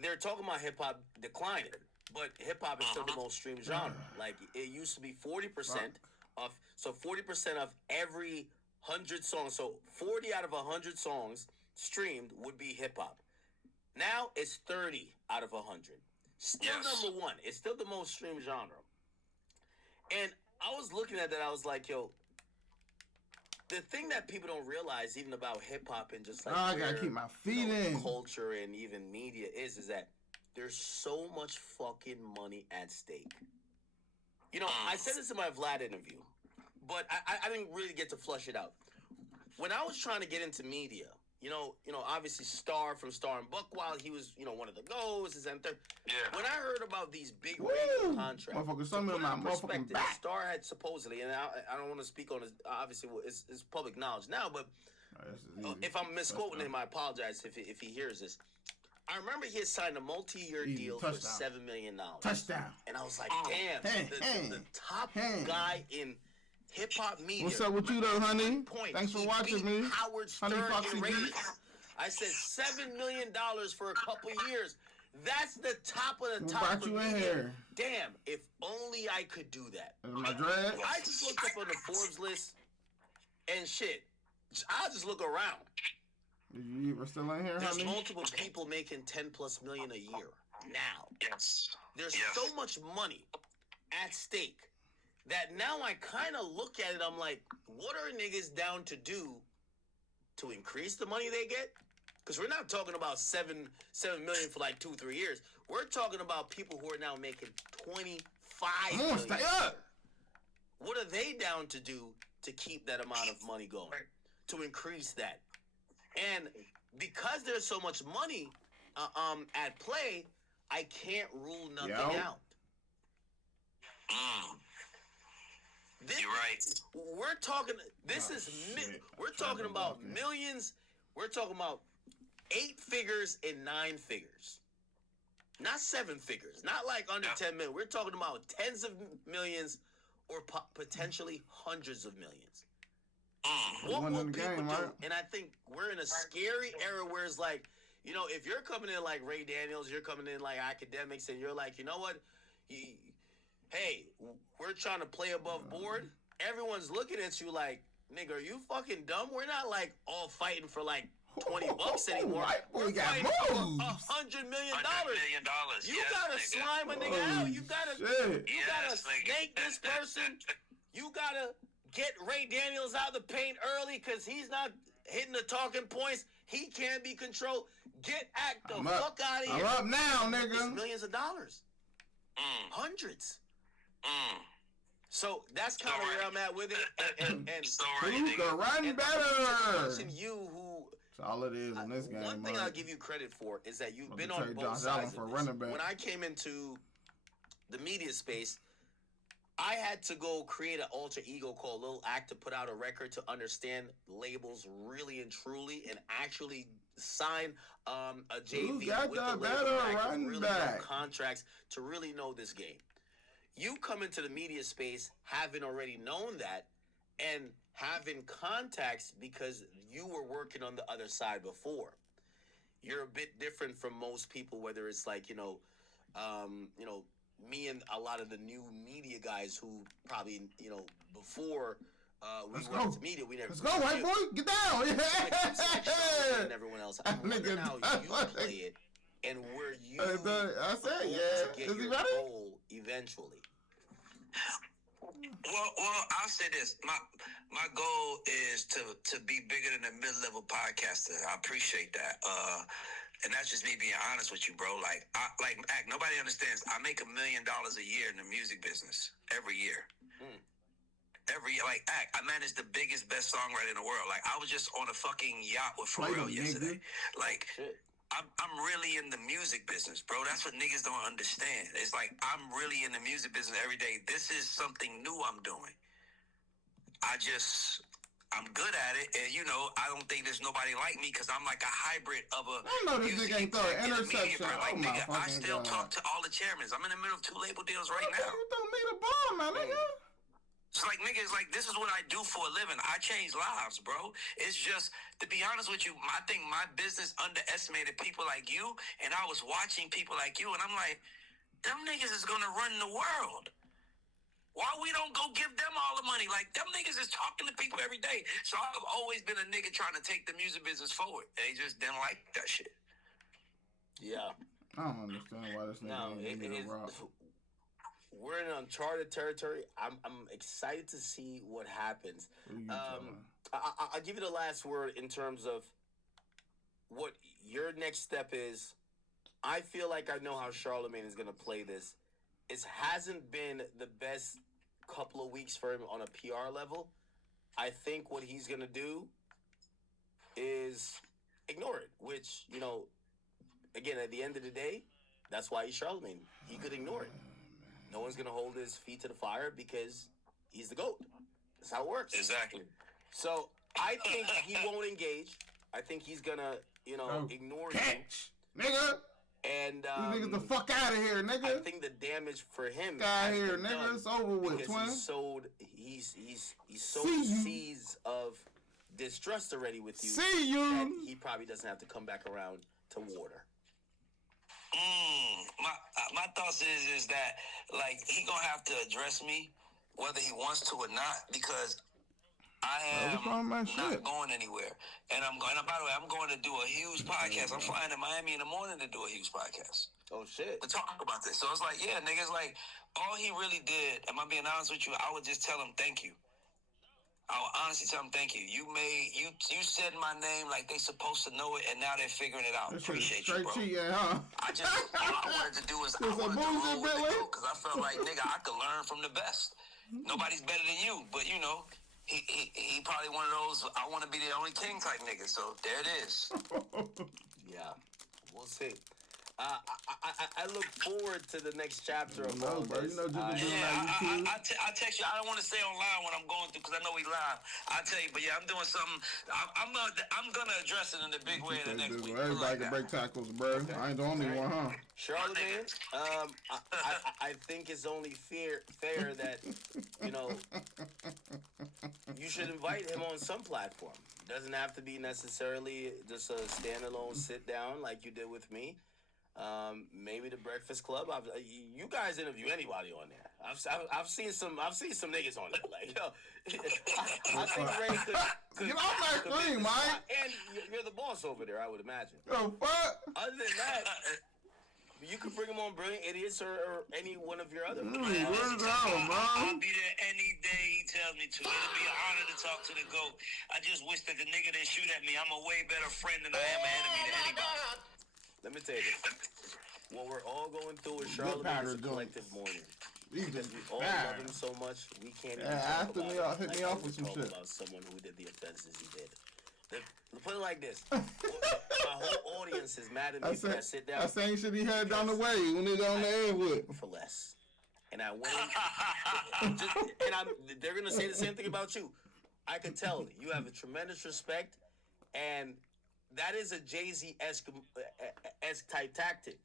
they're talking about hip hop declining. But hip hop is still the most streamed genre. Like, it used to be 40% of 40% of every 100 songs. So 40 out of 100 songs streamed would be hip hop. Now it's 30 out of 100. Still number one. It's still the most streamed genre. And I was looking at that. I was like, yo, the thing that people don't realize even about hip hop and just like I gotta keep my feet in culture and even media is that there's so much fucking money at stake. I said this in my Vlad interview, but I didn't really get to flush it out. When I was trying to get into media, obviously Star from Star and Buckwild, he was, one of the goals, and third. Yeah. When I heard about these big radio contracts, motherfucker, some of my motherfucking back. Star had supposedly, and I don't want to speak on his, obviously, it's public knowledge now, but if I'm misquoting him, I apologize if he hears this. I remember he had signed a multi-year deal for $7 million. Touchdown. And I was like, damn, the top guy in hip-hop media. What's up with you, though, honey? Thanks for watching me. Howard Stern in ratings. I said $7 million for a couple years. That's the top of the top of media. Here? Damn, if only I could do that. My dreads? I just looked up on the Forbes list and shit. I'll just look around. You still in here, There's honey? multiple people making $10+ million a year now. Yes. There's so much money at stake that now I kind of look at it. I'm like, what are niggas down to do to increase the money they get? Because we're not talking about $7 million for like 2-3 years. We're talking about people who are now making $25 million. Stay up. What are they down to do to keep that amount of money going? To increase that? And because there's so much money at play, I can't rule nothing out. You're right. We're talking. We're talking about millions. We're talking about 8 figures and 9 figures, not 7 figures. Not like under 10 million. We're talking about tens of millions or potentially hundreds of millions. What will people do? And I think we're in a scary era where it's like, you know, if you're coming in like Ray Daniels, you're coming in like academics, and you're like, you know what? Hey, we're trying to play above board. Everyone's looking at you like, nigga, are you fucking dumb? We're not like all fighting for like $20 anymore. We're fighting for $100 million. You gotta slime a nigga out. You gotta snake this person. You gotta get Ray Daniels out of the paint early because he's not hitting the talking points. He can't be controlled. Act the fuck out of here. I'm up now, nigga. It's millions of dollars. Hundreds. So that's kind of where I'm at with it. And who can run better? You who... That's all it is in this game. One thing I'll give you credit for is that you've been on both sides of this. When I came into the media space, I had to go create an alter ego called Lil Act to put out a record to understand labels really and truly and actually sign a JV with the label really know contracts to really know this game. You come into the media space having already known that and having contacts because you were working on the other side before. You're a bit different from most people, whether it's like, me and a lot of the new media guys who probably, before we went into media, we never... Let's go, white boy! Get down! And everyone else. I wonder how you play it and where you I said, get is he your ready? goal eventually. Well, I'll say this. My goal is to be bigger than a mid-level podcaster. I appreciate that. And that's just me being honest with you, bro. Nobody understands. I make $1 million a year in the music business every year. I manage the biggest, best songwriter in the world. Like, I was just on a fucking yacht with Pharrell yesterday. Like, I'm really in the music business, bro. That's what niggas don't understand. It's like, I'm really in the music business every day. This is something new I'm doing. I'm good at it, and I don't think there's nobody like me because I'm like a hybrid of a. I know this nigga ain't throwing interception. Like, nigga, I still talk to all the chairmen. I'm in the middle of 2 label deals right now. You throw me the ball, my nigga. It's like, nigga, this is what I do for a living. I change lives, bro. It's just, to be honest with you, I think my business underestimated people like you, and I was watching people like you, and I'm like, them niggas is gonna run the world. Why we don't go give them all the money? Like, them niggas is talking to people every day. So I've always been a nigga trying to take the music business forward. They just didn't like that shit. Yeah. I don't understand why this nigga ain't getting a rock. We're in uncharted territory. I'm excited to see what happens. I'll give you the last word in terms of what your next step is. I feel like I know how Charlemagne is going to play this. It hasn't been the best couple of weeks for him on a PR level. I think what he's going to do is ignore it, which, again, at the end of the day, that's why he's Charlemagne. He could ignore it. No one's going to hold his feet to the fire because he's the GOAT. That's how it works. Exactly. So I think he won't engage. I think he's going to, ignore you. nigga. And you niggas the fuck out of here, nigga. I think the damage for him out here, nigga. It's over with, twin. He's sowed seeds of distrust already with you. See you. That he probably doesn't have to come back around to water. My thoughts is that like he gonna have to address me whether he wants to or not, because I am not going anywhere. And I'm going. By the way, I'm going to do a huge podcast. I'm flying to Miami in the morning to do a huge podcast. Oh shit! To talk about this. So it's like, yeah, niggas, like all he really did. Am I being honest with you? I would just tell him thank you. I would honestly tell him thank you. You said my name like they supposed to know it, and now they're figuring it out. Appreciate you, bro. Huh? All I wanted to do is I wanted to roll with the goat because I felt like, nigga, I could learn from the best. Nobody's better than you, but you know, he probably one of those I want to be the only king type nigga. So there it is. Yeah, we'll see. I look forward to the next chapter of all this. I text you. I don't want to say online what I'm going through because I know we live. I tell you, but yeah, I'm doing something. I'm gonna address it in a big way in the next week. Everybody can break tackles, bro. Okay. I ain't the only one, huh? Charlamagne, I think it's only fair that you should invite him on some platform. It doesn't have to be necessarily just a standalone sit down like you did with me. Maybe the Breakfast Club. You guys interview anybody on there. I've seen some niggas on there. Like, yo, I think Ray could get off my screen, Mike. And you're the boss over there, I would imagine. Oh fuck. Other than that, you could bring him on Brilliant Idiots or any one of your other. I'll be there any day he tells me to. It'll be an honor to talk to the GOAT. I just wish that the nigga didn't shoot at me. I'm a way better friend than I am an enemy to anybody. Let me tell you this. What we're all going through is Charlamagne is a collective mourning. Because we all love him so much, we can't even talk about hit me off with some shit. About someone who did the offenses he did. Put it like this. My whole audience is mad at me for that sit down. That same shit he had down the way when he was on the air with. For less. And I went they're going to say the same thing about you. I can tell you have a tremendous respect, and that is a Jay-Z-esque type tactic,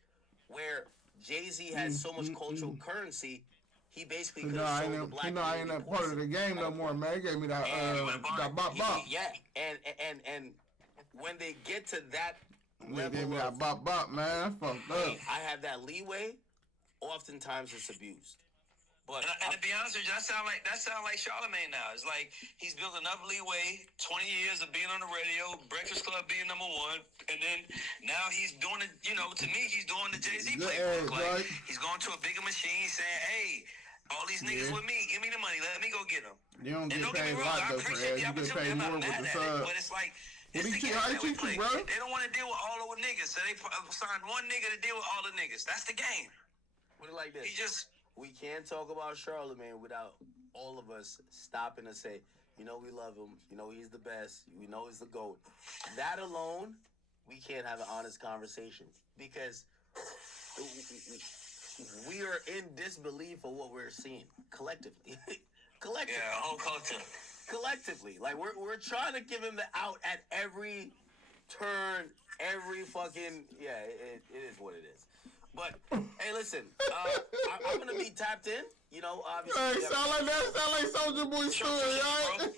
where Jay-Z has so much cultural currency, he basically could have sold the black community. I ain't that part of the game no more, man. He gave me that bop. Yeah, and when they get to that level, gave me that bop, man. Fucked up. I have that leeway. Oftentimes it's abused. But and to be honest with you, that sound like Charlamagne now. It's like he's built enough leeway, 20 years of being on the radio, Breakfast Club being number one, and then now he's doing it. You know, to me, he's doing the Jay-Z playbook. Like he's going to a bigger machine, saying, "Hey, all these niggas with me, give me the money, let me go get them." You don't get paid a lot though for that. You get paid more with the sub. But it's like it's the game that we play. They don't want to deal with all of the niggas, so they signed one nigga to deal with all the niggas. That's the game. Put it like this. We can't talk about Charlamagne without all of us stopping to say, we love him. He's the best. We know he's the GOAT. That alone, we can't have an honest conversation because we are in disbelief of what we're seeing collectively. Yeah, whole culture. Collectively. Like, we're trying to give him the out at every turn, every fucking... Yeah, it is what it is. But hey, listen, I'm gonna be tapped in. Obviously. Hey, sound like Soulja Boy story, right?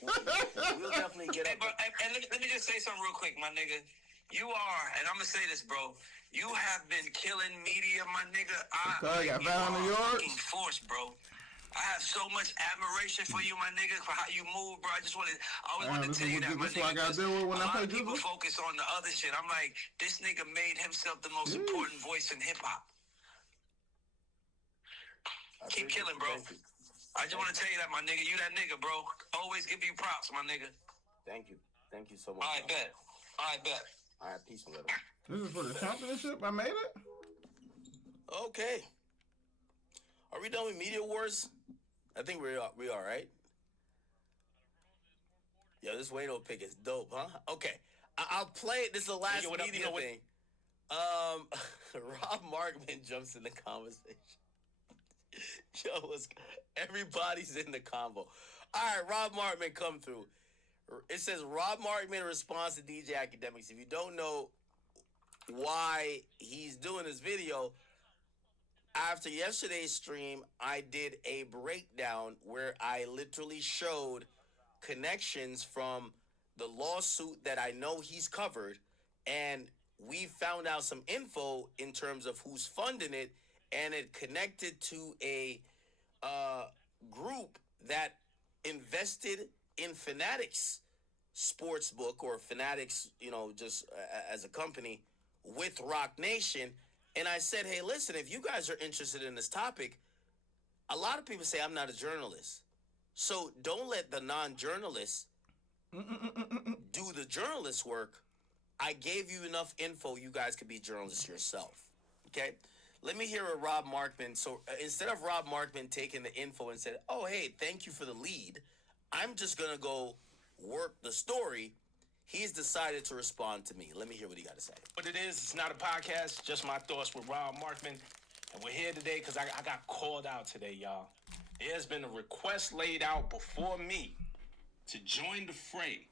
We'll definitely get up. And let me just say something real quick, my nigga. You are, and I'm gonna say this, bro. You have been killing media, my nigga. I got found in New York. Fucking force, bro. I have so much admiration for you, my nigga, for how you move, bro. I always wanted to tell you that, my nigga. A lot of people focus on the other shit. I'm like, this nigga made himself the most important voice in hip-hop. Keep killing, bro. I just want to tell you that, my nigga. You that nigga, bro. Always give you props, my nigga. Thank you. Thank you so much. All right, bet. All right, peace, brother. This is for the championship? I made it? Okay. Are we done with Media Wars? I think we are, right? Yo, this Wayno pick is dope, huh? Okay. I'll play it. This is the last media thing. Rob Markman jumps in the conversation. Yo, everybody's in the convo. All right, Rob Markman come through. It says Rob Markman responds to DJ Academics. If you don't know why he's doing this video. After yesterday's stream, I did a breakdown where I literally showed connections from the lawsuit that I know he's covered, and we found out some info in terms of who's funding it, and it connected to a group that invested in Fanatics Sportsbook or Fanatics, just as a company with Rock Nation. And I said, hey, listen, if you guys are interested in this topic, a lot of people say I'm not a journalist. So don't let the non-journalists do the journalist work. I gave you enough info. You guys could be journalists yourself. Okay? Let me hear a Rob Markman. So instead of Rob Markman taking the info and said, oh, hey, thank you for the lead, I'm just going to go work the story. He's decided to respond to me. Let me hear what he got to say. What it is, it's not a podcast, just my thoughts with Rob Markman. And we're here today because I got called out today, y'all. There's been a request laid out before me to join the fray,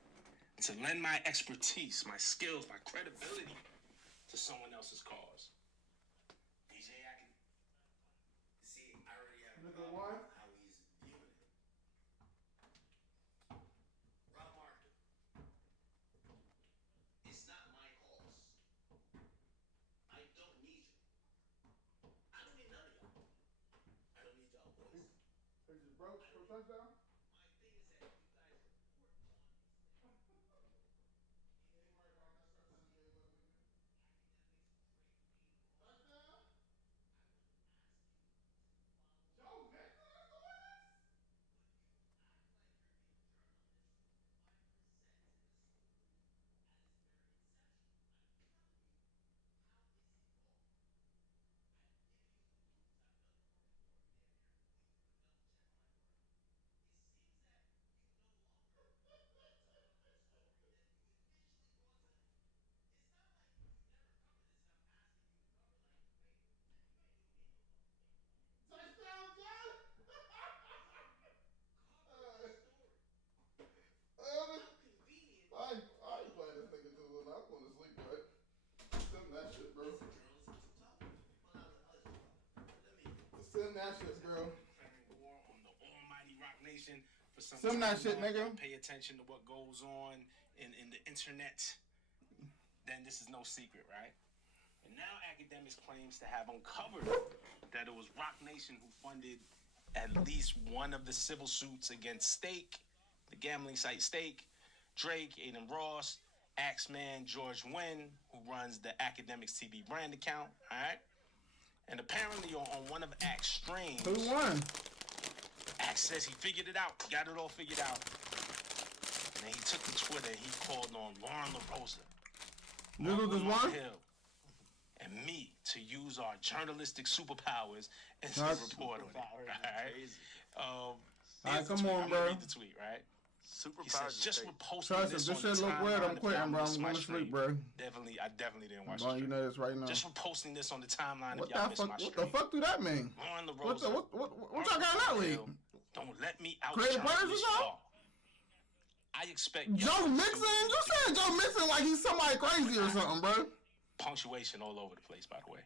to lend my expertise, my skills, my credibility to someone else's cause. DJ, I can see, I already have Nigga, what? how he's viewing it. Rob Markman, it's not my cause. I don't need you. I don't need none of y'all. I don't need y'all boys. They just broke for touchdown? My thing is that you guys report on these things. I ain't playing this nigga too long. I'm going to sleep, but send that shit, bro. Send that shit, bro. On the almighty Rock Nation for some Send that shit, nigga. Pay attention to what goes on in the internet. Then this is no secret, right? And now Academics claims to have uncovered that it was Rock Nation who funded at least one of the civil suits against Stake, the gambling site Stake, Drake, Aiden Ross, Axeman, George Wynn, who runs the Academics TV brand account, all right? And apparently on one of Axe streams... Who won? Axe says he figured it out, got it all figured out. And then he took to Twitter and he called on Lauren LaRosa, Noodles won? Hill, and me to use our journalistic superpowers and to report on it, all right? Come on, bro. Read the tweet, right? He says, just reposting this on the shit look weird. I'm quitting, bro. I'm going to sleep, bro. I definitely didn't watch it. You know this right now. Just reposting this on the timeline What if y'all missed my What stream. the fuck do that mean? Lauren LaRosa, What y'all got in that league? Don't let me out. Creative players or something? I expect Joe Mixon? You said Joe Mixon like he's somebody crazy or something, bro. Punctuation all over the place, by the way.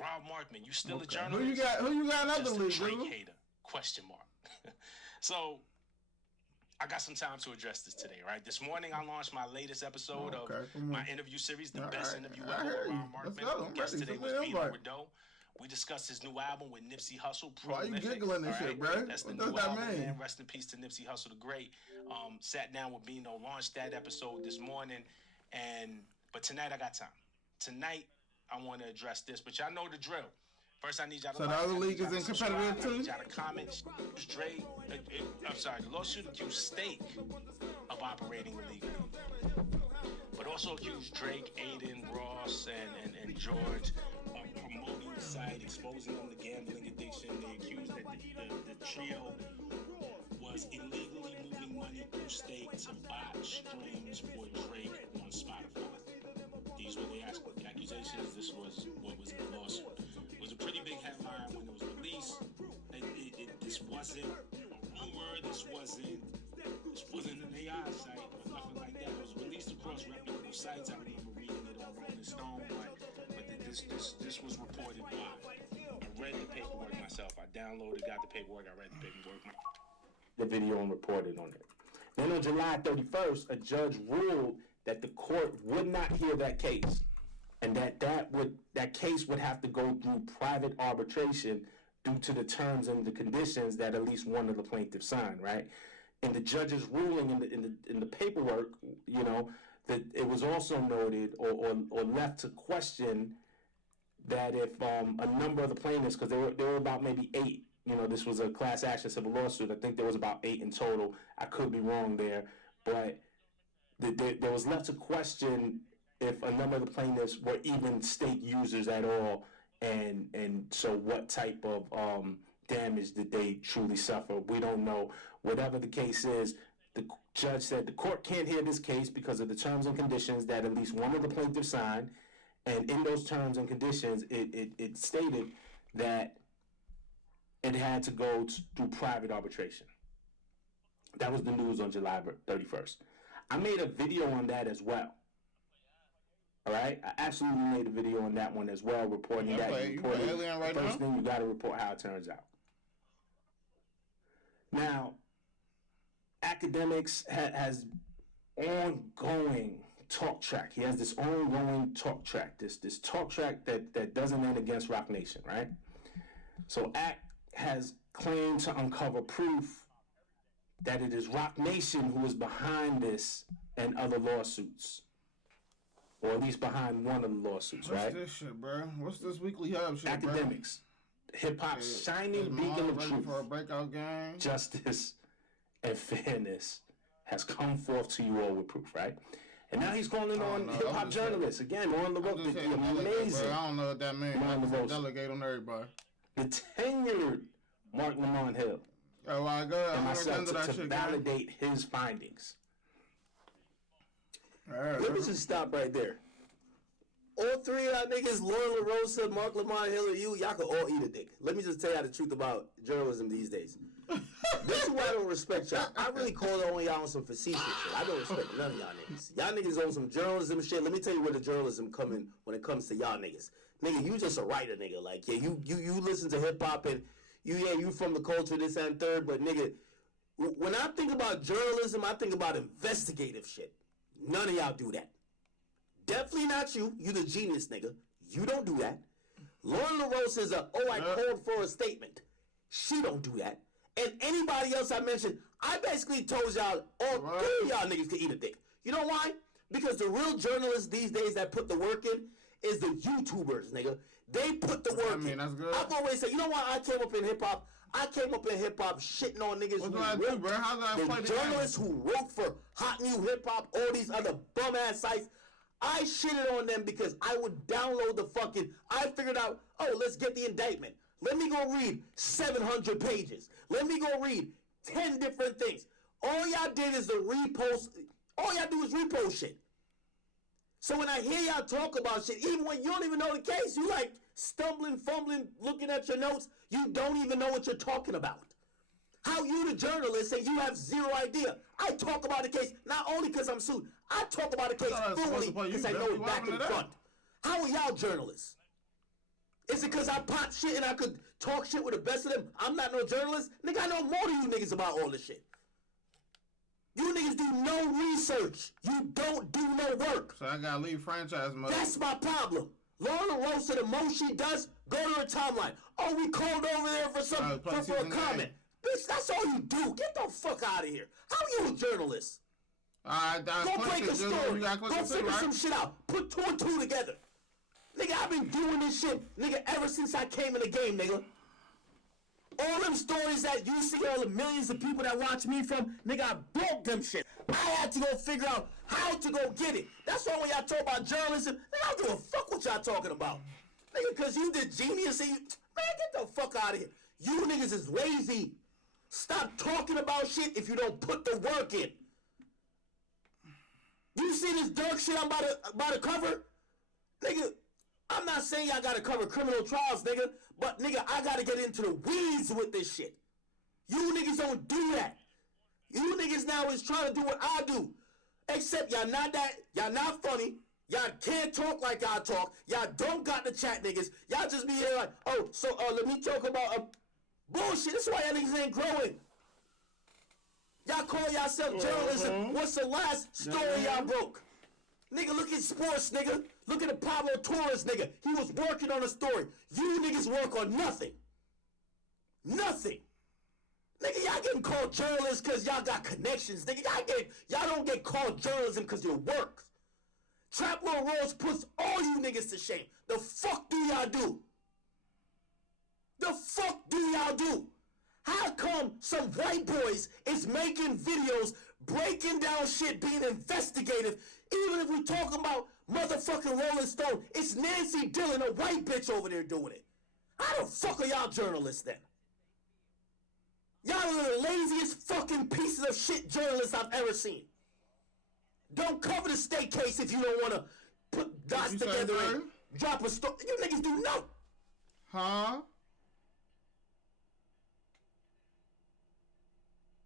Rob Markman, you still a journalist? Who you got in other leagues, Drake dude? hater? Question mark. So, I got some time to address this today, right? This morning, I launched my latest episode of my interview series, The Best Interview Ever with Rob Markman. Guest today was Vito Rideau. We discussed his new album with Nipsey Hussle, Prolific. Why you giggling and shit, bro? That's the What new does that album, mean? man. Rest in peace to Nipsey Hussle the Great. Sat down with Bino, launched that episode this morning, but tonight I got time. Tonight I want to address this, but y'all know the drill. First, I need y'all to So the other league is in competitive too? I need y'all to comment. Drake, the lawsuit accused Stake of operating illegally, but also accused Drake, Aiden, Ross, and George of promoting the site, exposing them to gambling addiction. They accused that the trio was illegally moving money through Stake to buy streams for Drake on Spotify. These were the accusations. This was what was in the lawsuit. It was a pretty big headline when it was released. This wasn't a rumor. This wasn't an AI site or nothing like that. It was released across reputable sites. I remember reading it Rolling Stone, but this was reported live. I read the paperwork myself. I downloaded, got the paperwork. I read the paperwork. The video and reported on it. Then on July 31st, a judge ruled that the court would not hear that case, and that case would have to go through private arbitration due to the terms and the conditions that at least one of the plaintiffs signed, right? In the judge's ruling in the paperwork, you know, that it was also noted or left to question that if a number of the plaintiffs, because there were about maybe 8, you know, this was a class action civil lawsuit. I think there was about 8 in total. I could be wrong there, but there was left to question if a number of the plaintiffs were even state users at all, and so what type of damage did they truly suffer? We don't know. Whatever the case is, the judge said the court can't hear this case because of the terms and conditions that at least one of the plaintiffs signed, and in those terms and conditions, it stated that it had to go through private arbitration. That was the news on July 31st. I made a video on that as well. All right? I absolutely made a video on that one as well, reporting that. First thing, you got to report how it turns out. Now, Academics has ongoing talk track. He has this ongoing talk track, this talk track that doesn't end against Rock Nation, right? So Act has claimed to uncover proof that it is Rock Nation who is behind this and other lawsuits, or at least behind one of the lawsuits, right? What's this shit, bro? What's this weekly hub shit, Academics, hip hop's shining beacon of truth, for a breakout game, justice, and fairness has come forth to you all with proof, right? And now he's calling on hip hop journalists again on the road. Amazing. I don't know what that means. I delegate on everybody. The tenured Mark Lamont Hill and myself to validate his findings. Let me just stop right there. All 3 of y'all niggas, Lauren LaRosa, Mark Lamont Hill, and y'all can all eat a dick. Let me just tell y'all the truth about journalism these days. This is why I don't respect y'all. I really call on y'all on some facetious shit. I don't respect none of y'all niggas. Y'all niggas on some journalism shit. Let me tell you where the journalism coming when it comes to y'all niggas. Nigga, you just a writer, nigga. Like, yeah, you listen to hip hop and you from the culture, this and third, but nigga, when I think about journalism, I think about investigative shit. None of y'all do that. Definitely not you. You the genius, nigga. You don't do that. Lauren LaRosa is I called for a statement. She don't do that. And anybody else I mentioned, I basically told y'all all 3 of y'all niggas can eat a dick. You know why? Because the real journalists these days that put the work in is the YouTubers, nigga. They put the work in. That's good. I've always said, you know why I came up in hip-hop? I came up in hip-hop shitting on niggas who wrote, the journalists who wrote for Hot New Hip-Hop, all these other bum-ass sites. I shitted on them because I would download the fucking, I figured out, let's get the indictment. Let me go read 700 pages. Let me go read 10 different things. All y'all did is the repost. All y'all do is repost shit. So when I hear y'all talk about shit, even when you don't even know the case, you like stumbling, fumbling, looking at your notes, you don't even know what you're talking about. How you the journalist and you have zero idea? I talk about the case not only because I'm sued, I talk about the case fully because I know it back and front. How are y'all journalists? Is it because I pop shit and I could talk shit with the best of them? I'm not no journalist. Nigga, I know more than you niggas about all this shit. You niggas do no research. You don't do no work. So I gotta leave franchise mode. That's my problem. Lauren LaRosa, the most she does, go to her timeline. Oh, we called over there for for a comment. Bitch, that's all you do. Get the fuck out of here. How are you a journalist? Go break a story. Go figure some shit out. Put 2 and 2 together. Nigga, I've been doing this shit, nigga, ever since I came in the game, nigga. All them stories that you see, all the millions of people that watch me from, nigga, I broke them shit. I had to go figure out how to go get it. That's why when y'all talk about journalism, nigga, I don't give a fuck what y'all talking about. Nigga, because you the genius and you, man, get the fuck out of here. You niggas is lazy. Stop talking about shit if you don't put the work in. You see this dark shit I'm about to cover? Nigga, I'm not saying y'all gotta cover criminal trials, nigga, but nigga, I gotta get into the weeds with this shit. You niggas don't do that. You niggas now is trying to do what I do. Except y'all not funny. Y'all can't talk like y'all talk. Y'all don't got the chat, niggas. Y'all just be here like, oh, so let me talk about bullshit. This is why y'all niggas ain't growing. Y'all call yourself journalism. What's the last story y'all broke? Nigga, look at sports, nigga. Look at the Pablo Torres, nigga. He was working on a story. You niggas work on nothing. Nothing. Nigga, y'all getting called journalists because y'all got connections. Nigga, y'all don't get called journalism because you work. Trap Lord Rose puts all you niggas to shame. The fuck do y'all do? The fuck do y'all do? How come some white boys is making videos, breaking down shit, being investigative? Even if we talking about motherfucking Rolling Stone, it's Nancy Dillon, a white bitch over there doing it. How the fuck are y'all journalists then? Y'all are the laziest fucking pieces of shit journalists I've ever seen. Don't cover the state case if you don't want to put dots together and drop a story. You niggas do nothing. Huh?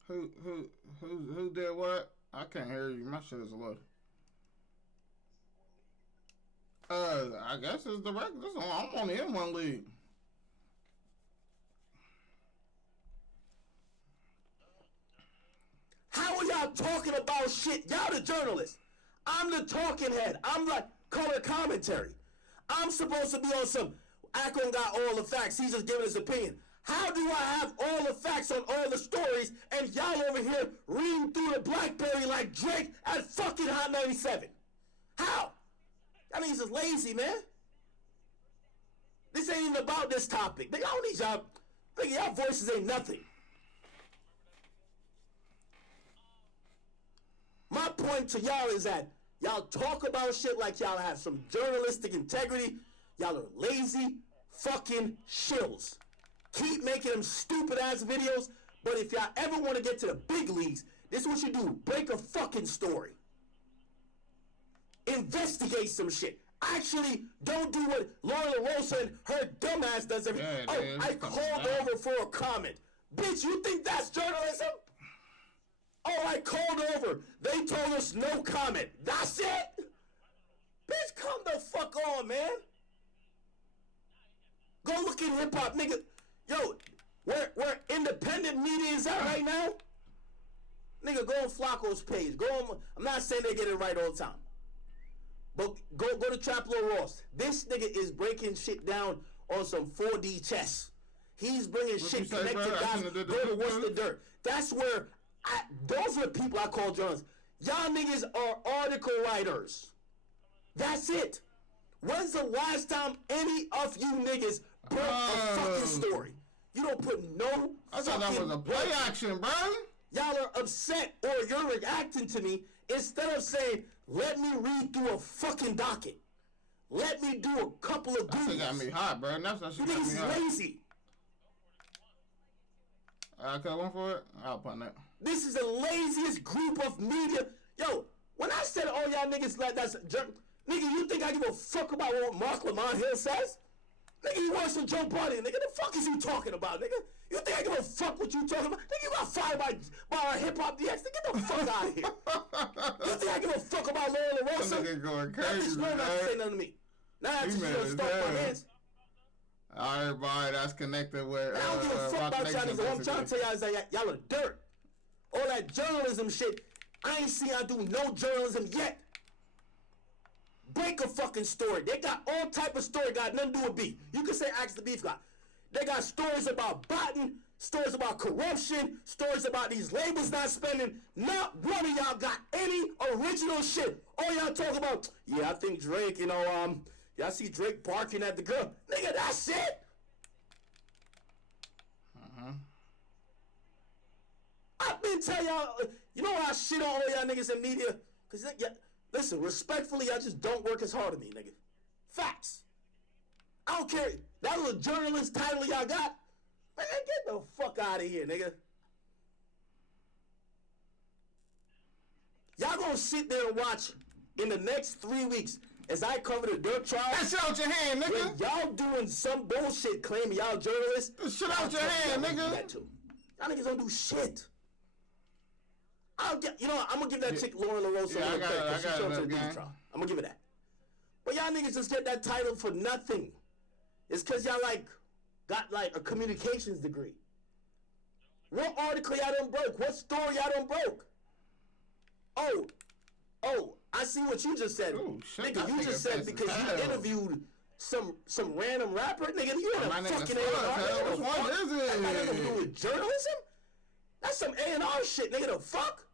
Who did what? I can't hear you. My shit is low. I guess it's the record. I'm only in one league. How are y'all talking about shit? Y'all the journalists. I'm the talking head. I'm like color commentary. I'm supposed to be on some Akon got all the facts. He's just giving his opinion. How do I have all the facts on all the stories and y'all over here reading through the BlackBerry like Drake at fucking Hot 97? How? That means it's lazy, man. This ain't even about this topic. Nigga, I don't need y'all. Nigga, y'all voices ain't nothing. My point to y'all is that y'all talk about shit like y'all have some journalistic integrity. Y'all are lazy fucking shills. Keep making them stupid ass videos, but if y'all ever want to get to the big leagues, this is what you do. Break a fucking story. Investigate some shit. Actually, don't do what Laura LaRosa and her dumbass does every I called over for a comment. Bitch, you think that's journalism? Oh, I called over. They told us no comment. That's it? Bitch, come the fuck on, man. Go look at hip-hop, nigga. Yo, where independent media is at right now? Nigga, go on Flacco's page. Go on. I'm not saying they get it right all the time. But go to Trap Lord Ross. This nigga is breaking shit down on some 4D chess. He's bringing shit connected guys. Go to What's the Dirt. That's where those are the people I call journalists. Y'all niggas are article writers. That's it. When's the last time any of you niggas broke a fucking story? You don't put no I thought that was a play action, bro. Y'all are upset or you're reacting to me instead of saying, let me read through a fucking docket. Let me do a couple of Googles. That got me hot, bro. That's what she you got me niggas hot. lazy. I cut one for it. I'll put that. This is the laziest group of media. Yo, when I said all y'all niggas like that's nigga, you think I give a fuck about what Mark Lamont Hill says? Nigga, you worse than Joe Budden. Nigga, the fuck is he talking about, nigga? You think I give a fuck what you talking about? Nigga, you got fired by Hip Hop DX. Nigga, get the fuck out of here. You think I give a fuck about Laura LaRosa? That nigga going crazy, that bitch know not to say nothing to me. Now I just gonna stop my hands. Everybody that's connected with I don't give a fuck about y'all niggas. What I'm trying to tell y'all is that y'all are dirt. All that journalism shit, I ain't seen y'all do no journalism yet. Break a fucking story. They got all type of story, got nothing to do with beef. You can say ask the beef guy. They got stories about botting, stories about corruption, stories about these labels not spending. Not one of y'all got any original shit. All y'all talk about, yeah, I think Drake, y'all see Drake barking at the girl. Nigga, that's it. I've been telling y'all, you know why I shit on all y'all niggas in media? Because, listen, respectfully, y'all just don't work as hard as me, nigga. Facts. I don't care. That little journalist title y'all got, man, get the fuck out of here, nigga. Y'all gonna sit there and watch in the next 3 weeks as I cover the dirt trial. Shit out your hand, nigga. Y'all doing some bullshit claiming y'all journalists. Shit out your hand, nigga. That too. Y'all niggas don't do shit. I'm gonna give that chick Lauren LaRosa. Yeah, I got it, I'm gonna give her that. But y'all niggas just get that title for nothing. It's because y'all got a communications degree. What article y'all done broke? What story y'all done broke? Oh, I see what you just said. Ooh, nigga, you just said because you interviewed some random rapper. Nigga, you in a fucking A&R. Which one is it? That got nothing to do with journalism? That's some A&R shit, nigga. The fuck?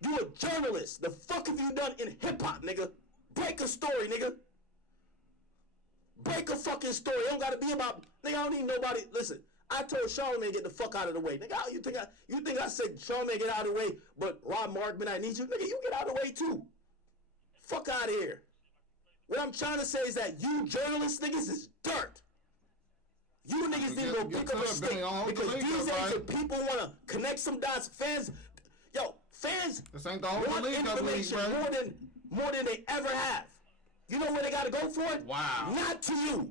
You a journalist. The fuck have you done in hip-hop, nigga? Break a story, nigga. Break a fucking story. It don't gotta be about, nigga, I don't need nobody. Listen, I told Charlamagne get the fuck out of the way. Nigga, you think I said Charlamagne get out of the way, but Rob Markman, I need you? Nigga, you get out of the way too. Fuck out of here. What I'm trying to say is that you journalist niggas is dirt. You niggas need to go pick up a stick because these days if people want to connect some dots, fans this ain't the whole want information more than they ever have. You know where they got to go for it? Wow. Not to you.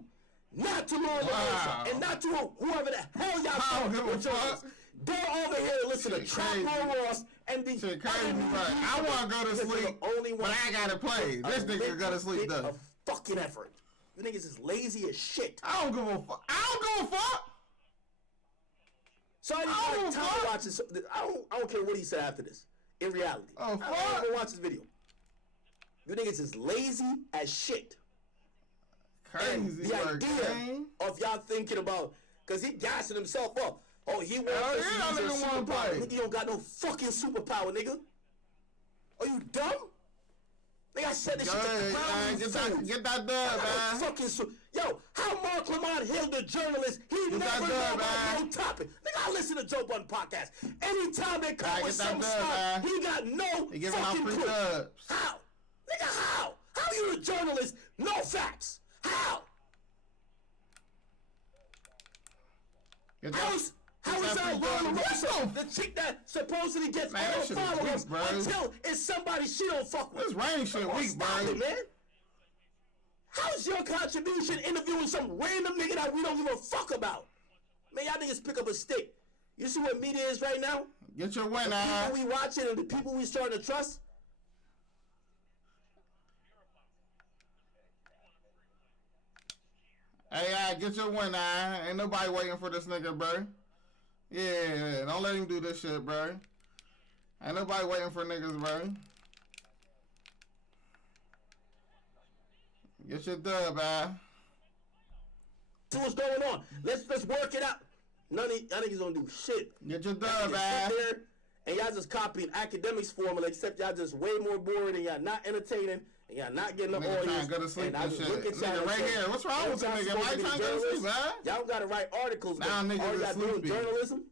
Not to Lauren LaRosa. And not to whoever the hell y'all fuck. They're over here to listen to Trap Ross and be shit crazy. I want to go to sleep, but I got to play. This nigga got to sleep though. A fucking effort. You niggas is lazy as shit. I don't give a fuck. So I didn't have time to watch this. I don't care what he said after this. In reality. Oh, fuck. I don't watch this video. You niggas is lazy as shit. Crazy. And the idea of y'all thinking about, because he gassing himself up. Oh, he wants to use his superpower. Nigga, you don't got no fucking superpower, nigga. Are you dumb? Nigga, I said this shit to get that dub, man. Fucking yo, how Mark Lamont Hill, the journalist, he never know about no topic. Nigga, I listen to Joe Budden podcast. Anytime they come with some stuff, he got no fucking clue. How? Nigga, how? How you a journalist? No facts. How? How is that Lauren LaRosa, the chick that supposedly gets all followers until it's somebody she don't fuck with? This rain shit weak, bro. Stop it, man. How's your contribution interviewing some random nigga that we don't give a fuck about? Man, y'all niggas pick up a stick. You see what media is right now? Get your win, the people we watching and the people we starting to trust. Hey, get your win, ain't nobody waiting for this nigga, bro. Yeah, don't let him do this shit, bro. Ain't nobody waiting for niggas, bro. Get your dub, See what's going on. Let's work it out. None of y'all niggas don't do shit. Get your dub, and y'all just copying academics formula, except y'all just way more boring and y'all not entertaining and y'all not getting the audience. Go to sleep and I just look at y'all right here. What's wrong with the nigga? Why you trying to go to sleep, man? Y'all don't gotta write articles. Now niggas y'all doing journalism.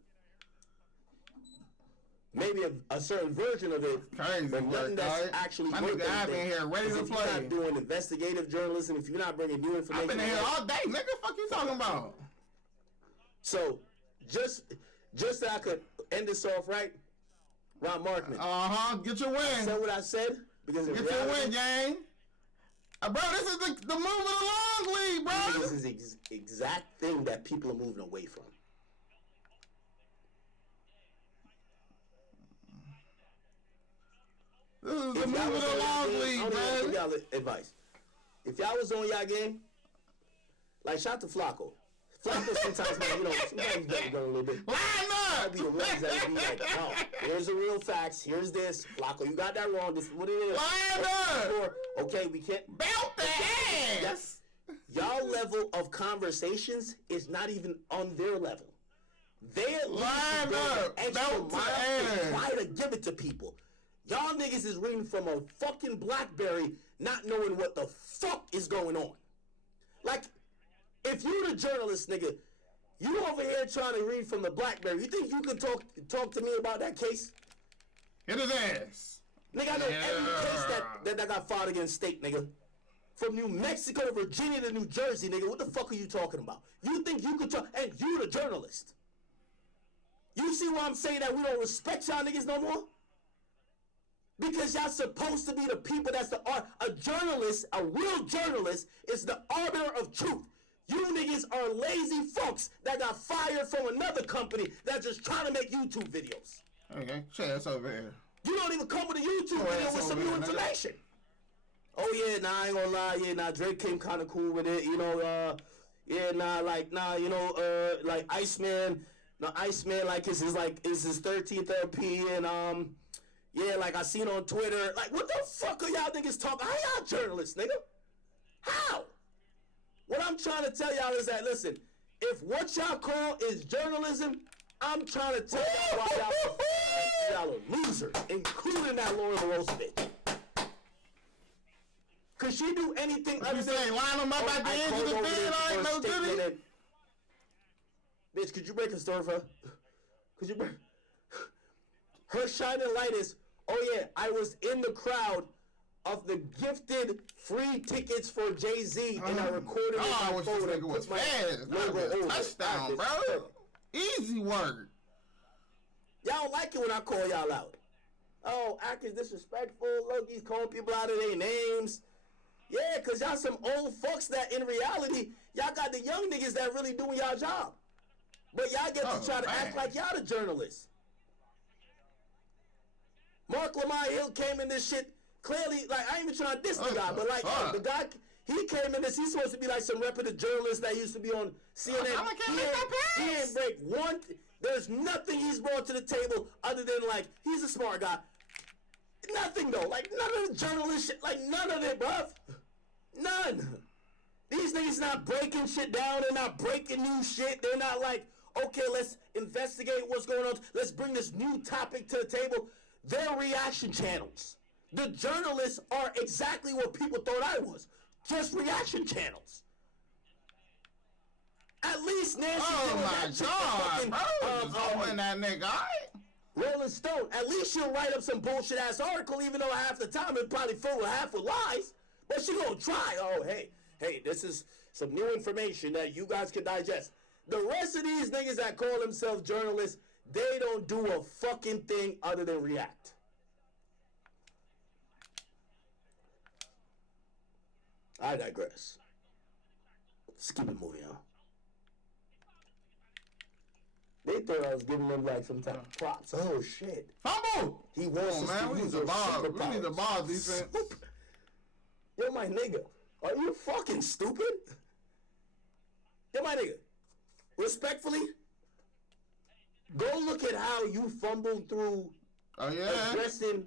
Maybe a certain version of it, crazy, but nothing that's actually working. I've been here ready to play. If you're not doing investigative journalism, if you're not bringing new information, I've been here all day, nigga. Fuck you talking about? So, just so I could end this off right, Rob Markman. Get your win. Said what I said because get your win, gang. Bro, this is the moving along league, bro. This is the exact thing that people are moving away from. This is the moving along league, man. Y'all advice. If y'all was on y'all game, like shout to Flacco. Flacco sometimes, man, sometimes he's better going a little bit. Line up! Be the ones that be like, no, here's the real facts. Here's this. Flacco, you got that wrong. This is what it is. Line up! Okay, we can't. Belt the ass! Y'all level of conversations is not even on their level. They at least go extra mile to try to give it to people. Y'all niggas is reading from a fucking BlackBerry, not knowing what the fuck is going on. Like, if you the journalist, nigga, you over here trying to read from the BlackBerry, you think you can talk to me about that case? Hit his ass. Nigga, I know every case that got filed against state, nigga. From New Mexico to Virginia to New Jersey, nigga, what the fuck are you talking about? You think you could talk, and you the journalist. You see why I'm saying that we don't respect y'all niggas no more? Because y'all supposed to be the people that's a journalist, a real journalist, is the arbiter of truth. You niggas are lazy fucks that got fired from another company that's just trying to make YouTube videos. Okay, shit, that's over here. You don't even come with a YouTube video with some new information. oh yeah, nah, I ain't gonna lie, yeah, nah, Drake came kind of cool with it, you know, yeah, nah, like, nah, you know, like Iceman, like it's his 13th LP, and yeah, like I seen on Twitter, like what the fuck are y'all niggas talking? How y'all journalists, nigga? How? What I'm trying to tell y'all is that, listen, if what y'all call is journalism, I'm trying to tell y'all why y'all are losers, including that Laura LaRosa bitch. Could she do anything other than line them up at the end of the field like no goodie? Bitch, could you break a story for her? Could you break? Her shining light is, oh yeah, I was in the crowd of the gifted free tickets for Jay-Z, and I recorded my phone and put my logo over. Touchdown, bro. Easy work. Y'all don't like it when I call y'all out. Oh, actors disrespectful. Loki's calling people out of their names. Yeah, because y'all some old fucks that in reality, y'all got the young niggas that really doing y'all job. But y'all get to try to act like y'all the journalists. Mark Lamar Hill came in this shit clearly, like, I ain't even trying to diss the guy, but like, the guy, he came in this, he's supposed to be like some reputable journalist that used to be on CNN. He ain't break one, there's nothing he's brought to the table other than like, he's a smart guy. Nothing though, like none of the journalist shit, like none of it, bruv. None. These niggas not breaking shit down, they're not breaking new shit, they're not like, okay, let's investigate what's going on, let's bring this new topic to the table. They're reaction channels. The journalists are exactly what people thought I was. Just reaction channels. At least Nancy. Oh my God, bro! That nigga, all right? Rolling Stone. At least she'll write up some bullshit ass article, even though half the time it probably full with half with lies. But she gonna try. Oh hey, this is some new information that you guys can digest. The rest of these niggas that call themselves journalists, they don't do a fucking thing other than react. I digress. Let's keep it moving on. They thought I was giving them like some type of props. Oh shit. Fumble! He wants us man, to we use need the ball. superpowers. We need the ball defense. Yo, my nigga. Are you fucking stupid? Yo, my nigga. Respectfully, go look at how you fumbled through addressing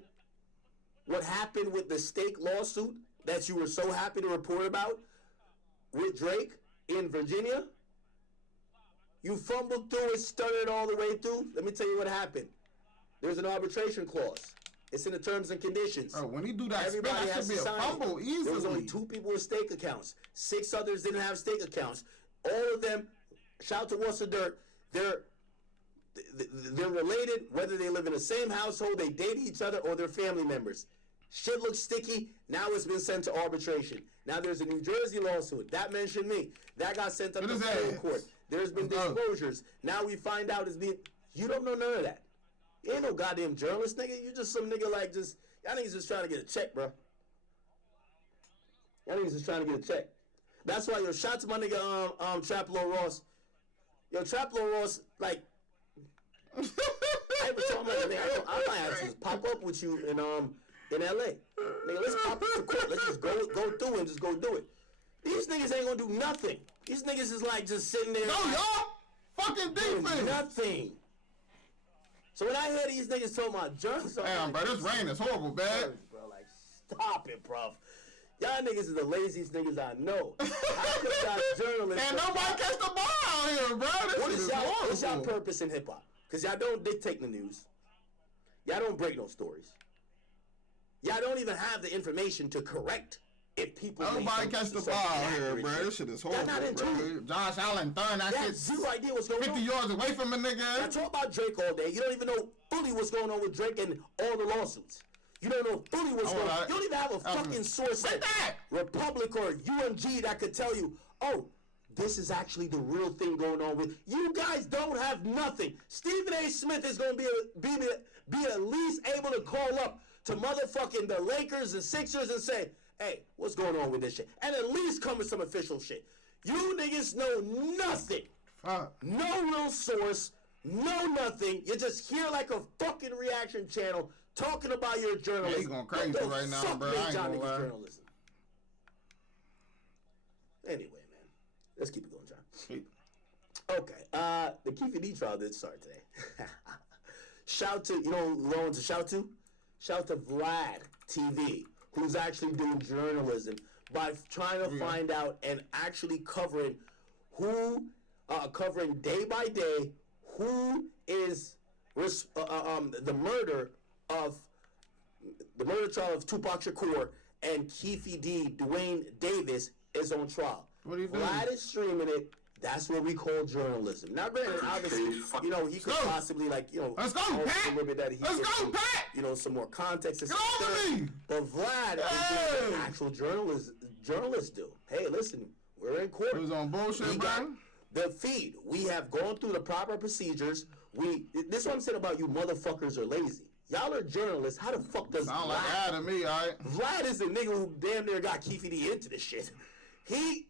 what happened with the steak lawsuit that you were so happy to report about with Drake in Virginia. You fumbled through it, stuttered all the way through. Let me tell you what happened. There's an arbitration clause. It's in the terms and conditions. Oh, when he do that, everybody has to be a fumble easily. There was only 2 people with stake accounts. 6 others didn't have stake accounts. All of them, shout out to What's the Dirt, they're related, whether they live in the same household, they date each other, or they're family members. Shit looks sticky. Now it's been sent to arbitration. Now there's a New Jersey lawsuit. That mentioned me. That got sent up to the federal court. There's been disclosures. Now we find out it's being... You don't know none of that. You ain't no goddamn journalist, nigga. You just some nigga like just... Y'all niggas just trying to get a check, bro. Y'all niggas just trying to get a check. That's why, yo, shout to my nigga, Traplo Ross. Yo, Traplo Ross, like... I ever told him, like, nigga, I might have to just pop up with you in LA. Nigga, let's pop up to court. Let's just go through and just go do it. These niggas ain't gonna do nothing. These niggas is like just sitting there. No, y'all fucking defense. Nothing. So when I hear these niggas talking about journalists, damn, bro, this rain is horrible, bad. Bro, like, stop it, bro. Y'all niggas is the laziest niggas I know. How could y'all journalists... And nobody catch the ball out here, bro. What's y'all purpose in hip-hop? Because y'all don't dictate the news. Y'all don't break no stories. Y'all don't even have the information to correct if people... Nobody catch the ball here, bro. This shit is horrible, bro. Josh Allen throwing that shit. Zero idea what's going on. 50 yards away from a nigga. I talk about Drake all day. You don't even know fully what's going on with Drake and all the lawsuits. You don't know fully what's going on. You don't even have a fucking source at Republic or UMG that could tell you, oh, this is actually the real thing going on with... You guys don't have nothing. Stephen A. Smith is going to be at least able to call up to motherfucking the Lakers and Sixers and say, hey, what's going on with this shit? And at least come with some official shit. You niggas know nothing. No real source. No nothing. You're just here like a fucking reaction channel talking about your journalism. Yeah, he going crazy right now, bro. I ain't gonna lie. Journalism? Anyway, man, let's keep it going, John. Okay, the Keefe D trial did start today. Shout to, you know who owns a shout to? Shout to Vlad TV, who's actually doing journalism by trying to find out and actually covering covering day by day who is the murder trial of Tupac Shakur and Keefe D, Dwayne Davis is on trial. What are you doing? Vlad is streaming it. That's what we call journalism. Now, granted, obviously, you know, he could possibly, like, you know, let's go, Pat. Let's go, Pat. You know, some more context. Get over me. But Vlad is doing what actual journalists do. Hey, listen, we're in court. It was on bullshit, bro. The feed. We have gone through the proper procedures. This is what I'm saying about you motherfuckers are lazy. Y'all are journalists. How the fuck does sound like that to me, all right? Vlad is the nigga who damn near got Keefe D into this shit. He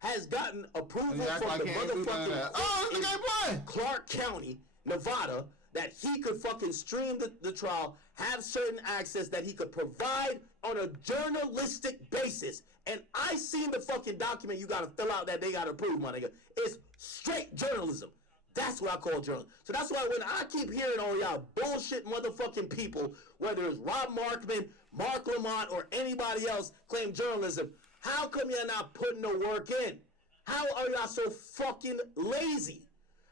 has gotten approval from the motherfucking in Clark County, Nevada, that he could fucking stream the trial, have certain access that he could provide on a journalistic basis. And I seen the fucking document you gotta fill out that they gotta approve, my nigga. It's straight journalism. That's what I call journalism. So that's why when I keep hearing all y'all bullshit motherfucking people, whether it's Rob Markman, Mark Lamont, or anybody else claim journalism, how come you're not putting the work in? How are y'all so fucking lazy?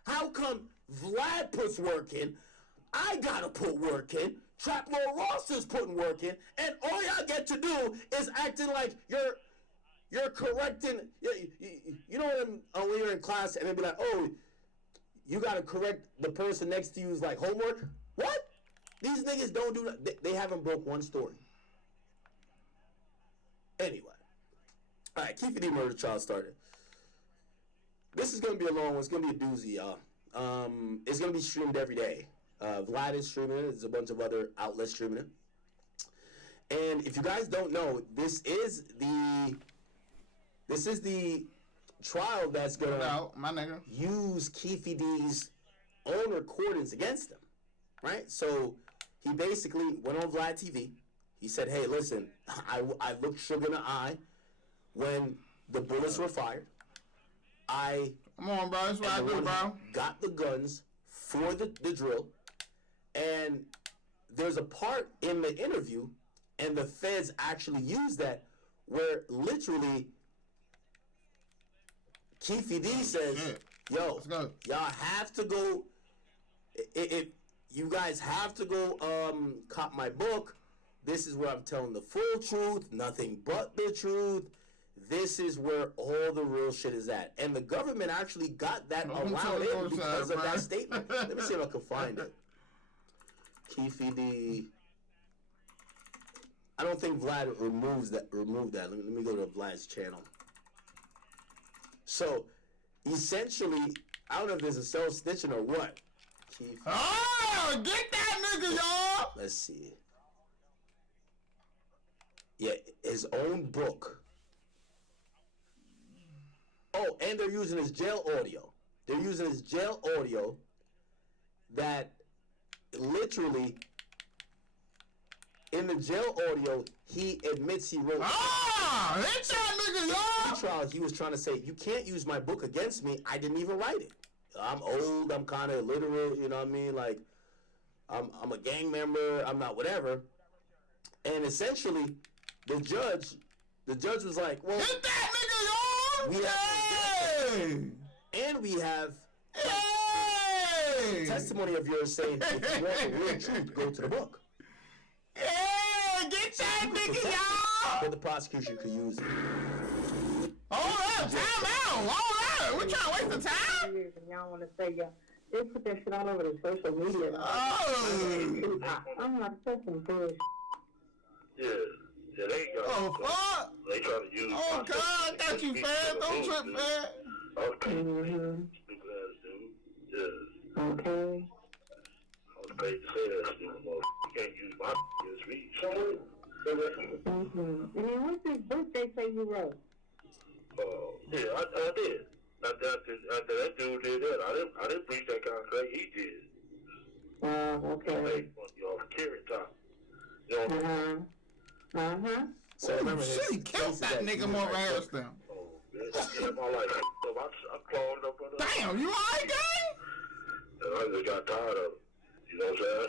How come Vlad puts work in, I gotta put work in, Trap Lord Ross is putting work in, and all y'all get to do is acting like you're correcting, you know when you're in class and then be like, oh, you gotta correct the person next to you's like homework? What? These niggas don't do that. They haven't broke one story. Anyway. All right, Keefe D murder trial started. This is going to be a long one. It's going to be a doozy, y'all. It's going to be streamed every day. Vlad is streaming it. There's a bunch of other outlets streaming it. And if you guys don't know, this is the trial that's going to use Keefe D's own recordings against him, right? So he basically went on Vlad TV. He said, hey, listen, I looked Suge in the eye when the bullets were fired. Come on, bro. That's what I do, bro. Got the guns for the drill. And there's a part in the interview, and the feds actually use that, where literally Keefe D says, yo, y'all have to go, if you guys have to go cop my book. This is where I'm telling the full truth, nothing but the truth. This is where all the real shit is at. And the government actually got that allowed in because of that statement. Let me see if I can find it. Keefe D. I don't think Vlad removed that. Let me go to Vlad's channel. So, essentially, I don't know if there's a self-snitching or what. Keefe. Oh, get that nigga, y'all! Let's see. Yeah, his own book. Oh, and they're using his jail audio. They're using his jail audio that literally, in the jail audio, he admits he wrote. Hit that nigga, y'all! Trial, he was trying to say, you can't use my book against me. I didn't even write it. I'm old. I'm kind of illiterate. You know what I mean? Like, I'm a gang member. I'm not whatever. And essentially, the judge was like, well, hit that nigga, y'all! And we have testimony of yours saying, if you want the real truth, go to the book. Get that nigga, y'all! But the prosecution could use it. Hold up, time out! Hold up! We're trying to waste the time? Y'all want to say, they put that shit all over the social media. I'm not some bullshit. Yeah, they got. Oh, fuck! They try to use. Oh, God, I got you, fam. Don't trip, man. Okay. Stupid ass dude. Yeah. Okay. I was paid to say that, stupid motherfucker. You can't use my against me. And then what's this book they say you wrote? Yeah, I did. After that dude did that, I didn't breach that contract. He did. Okay. Y'all carry top. You know. So remember, he killed that nigga more than Harrison. Yeah, my life. So I crawled up on the. Damn, you alright, gang? And I just got tired of it. You know what I'm saying?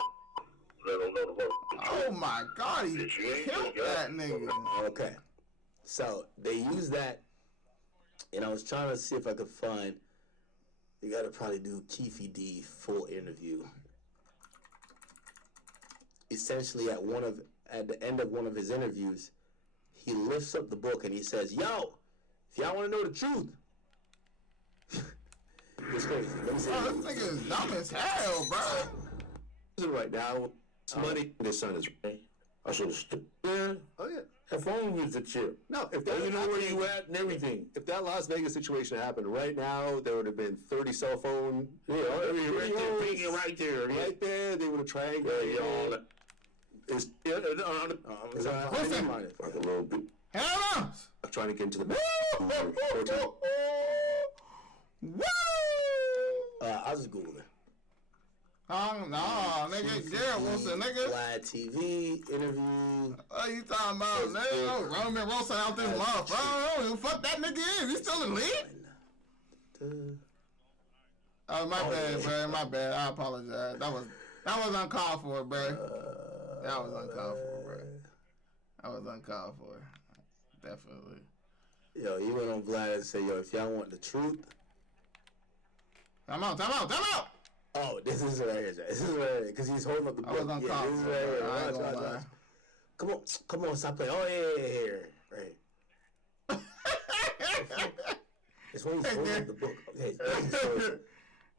Let them know the fuck. Oh my God, he killed that nigga. Okay. So they use that, and I was trying to see if I could find. You gotta probably do Keefe D full interview. Essentially, at the end of one of his interviews, he lifts up the book and he says, "Yo, if y'all want to know the truth." It's crazy. Let me say this nigga is dumb as hell, bro. Right now, money. His son is right. I should have. Yeah. Oh yeah. If only was the chip. No, if that, you know where you at and everything. If that Las Vegas situation happened right now, there would have been 30 cell phone. Yeah, right there. Right there, they would have triangulated. Yeah, it's what's that? Like a little bit. Hell no! I'm trying to get into the. I'll just Google it. No, nigga, Garrett Wilson, nigga. Live TV interview. What you talking about, nigga? Roman Wilson out this month. I don't know who the fuck that nigga is. He still in the league? Oh, my bad, bro. My bad. I apologize. That was uncalled for, bro. That was uncalled for, bro. That was uncalled for. Definitely. Yo, he went on Vlad and said, yo, if y'all want the truth. Time out. Oh, this is right here, This is right here, because he's holding up the book. I was uncalled for, I ain't gonna lie. Come on, stop playing. Oh, yeah, here. Right. It's when he's holding up the book. Okay.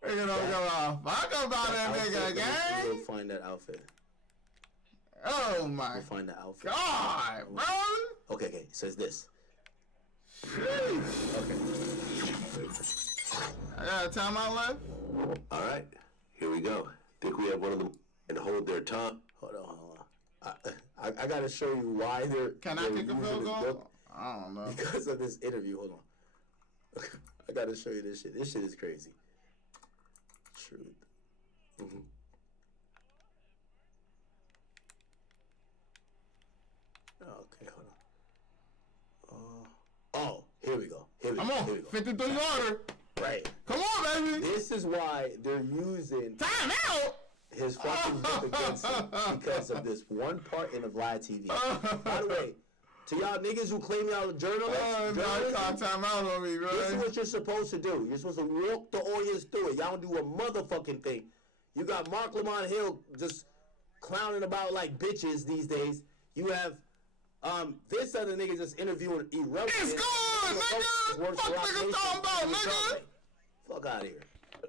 Nigga don't go off. Fuck about that nigga, gang. We'll find that outfit. Oh, my We'll find the outfit. God, bro. Okay. It says this. Sheesh. Okay. I got a timeout left? All right. Here we go. Think we have one of them and hold their tongue. Hold on. I got to show you why they're. Can I kick a field goal? I don't know. Because of this interview. Hold on. I got to show you this shit. This shit is crazy. Truth. Mm-hmm. Okay, hold on. Here we go. Come on. 53 yarder. Right. Come on, baby. This is why they're using time out his fucking book against him because of this one part in the Vlad TV. By the way, to y'all niggas who claim y'all journalists, time out on me, bro. This is what you're supposed to do. You're supposed to walk the audience through it. Y'all don't do a motherfucking thing. You got Mark Lamont Hill just clowning about like bitches these days. You have this other nigga just interviewing irrelevant. It's good, nigga. Fuck niggas talking about, nigga. Fuck out of here.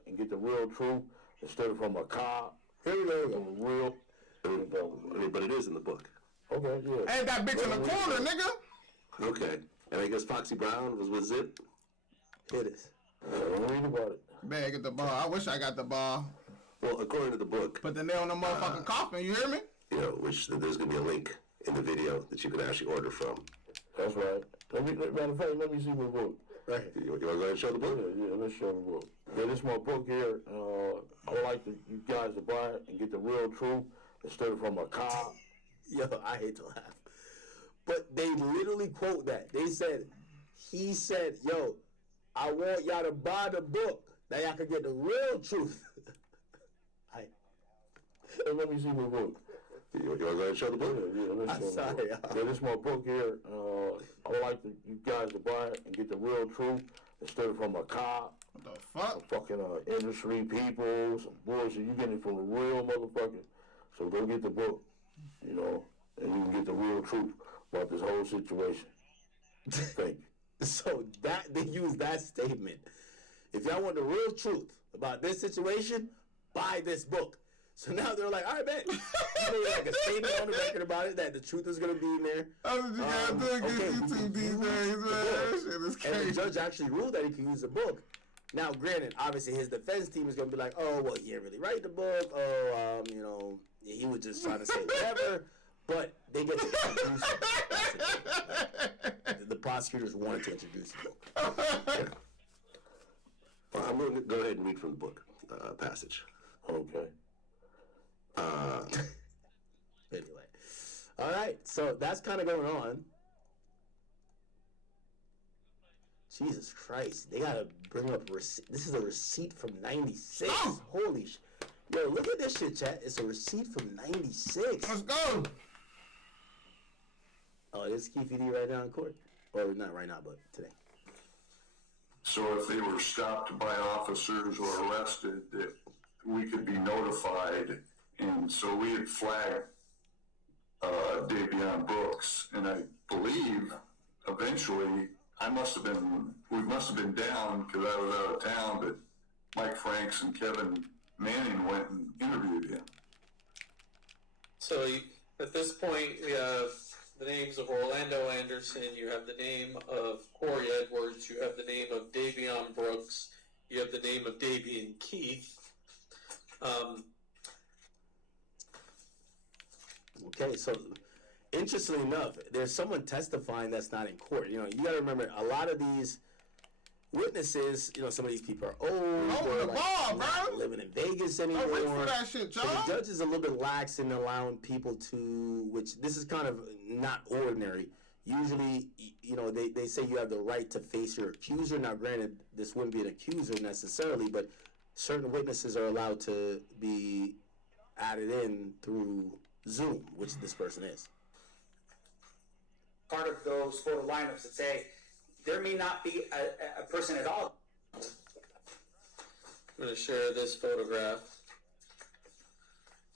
And get the real truth instead of from a cop. Here we go. Real. But it is in the book. Okay, yeah. Ain't that bitch in the corner, nigga. Okay. And I guess Foxy Brown was with Zip. It is. Don't read about it. Man, get the ball. I wish I got the ball. Well, according to the book. Put the nail in the motherfucking coffin, you hear me? You know, which there's going to be a link in the video that you can actually order from. That's right. Matter of fact, let me see my book. Right. You want to go ahead and show the book? Yeah, let's show the book. Yeah, this is my book here. I would like you guys to buy it and get the real truth instead of from a cop. Yo, I hate to laugh. But they literally quote that. He said, yo, I want y'all to buy the book. Now y'all can get the real truth. Hey, let me see my book. You want to go ahead and show the book? Yeah, let's show the book. Yeah, this is my book here. I would like you guys to buy it and get the real truth instead of from a cop. What the fuck? Some fucking industry people, some bullshit. You getting it from a real motherfucker. So go get the book, you know, and you can get the real truth about this whole situation. Thank you. So they use that statement. If y'all want the real truth about this situation, buy this book. So now they're like, all right, man. You made like a statement on the record about it that the truth is going to be in there. That's what you gotta do against YouTube these days, man. That shit is crazy. And the judge actually ruled that he can use the book. Now, granted, obviously his defense team is going to be like, oh, well, he didn't really write the book. Oh, you know, he was just trying to say whatever. But they get to introduce it. The prosecutors wanted to introduce the book. Yeah. Well, I'm going to go ahead and read from the book passage. Okay. Anyway. All right. So that's kind of going on. Jesus Christ. They got to bring up receipt. This is a receipt from 96. Oh. Holy shit. Yo, look at this shit, chat. It's a receipt from 96. Let's go. Oh, this is Keefe D right now in court? Or not right now, but today. So if they were stopped by officers or arrested, that we could be notified. And so we had flagged Davion Brooks. And I believe eventually we must have been down because I was out of town, but Mike Franks and Kevin Manning went and interviewed him. So at this point, we have the names of Orlando Anderson, you have the name of Corey Edwards, you have the name of Davion Brooks, you have the name of Davian Keith. Okay, so interestingly enough, there's someone testifying that's not in court. You know, you got to remember, a lot of these witnesses, you know, some of these people are old, not living in Vegas anymore. Don't wait for that shit, so the judge is a little bit lax in allowing people to, which this is kind of not ordinary. Usually, you know, they say you have the right to face your accuser. Now, granted, this wouldn't be an accuser necessarily, but certain witnesses are allowed to be added in through Zoom, which this person is. Part of those photo lineups that say, there may not be a person at all. I'm going to share this photograph.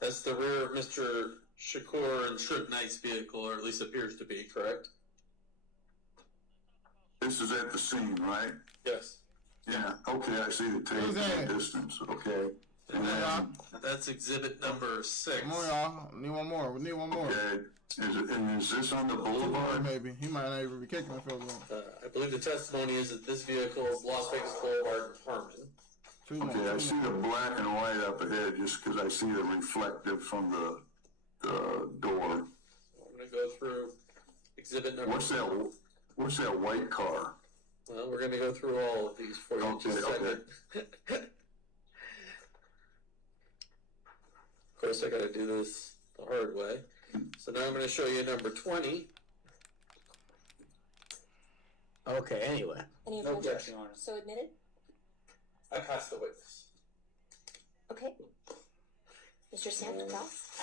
That's the rear of Mr. Shakur and Trip Knight's vehicle, or at least appears to be, correct? This is at the scene, right? Yes. Yeah, okay, I see the tape in the distance, okay. And then, that's exhibit number 6. Come on, y'all. Need one more. We need one more. Okay. Is this on the boulevard? Maybe. He might not even be kicking the field goal. I believe the testimony is that this vehicle is Las Vegas Boulevard in Herman. Okay, I see the black and white up ahead just because I see the reflective from the door. I'm going to go through exhibit number What's that white car? Well, we're going to go through all of these for you in just a second. Of course, I got to do this the hard way. So now I'm going to show you number 20. Okay, anyway. Any objection, Your Honor. So admitted? I pass the witness. Okay. Mr. Santos?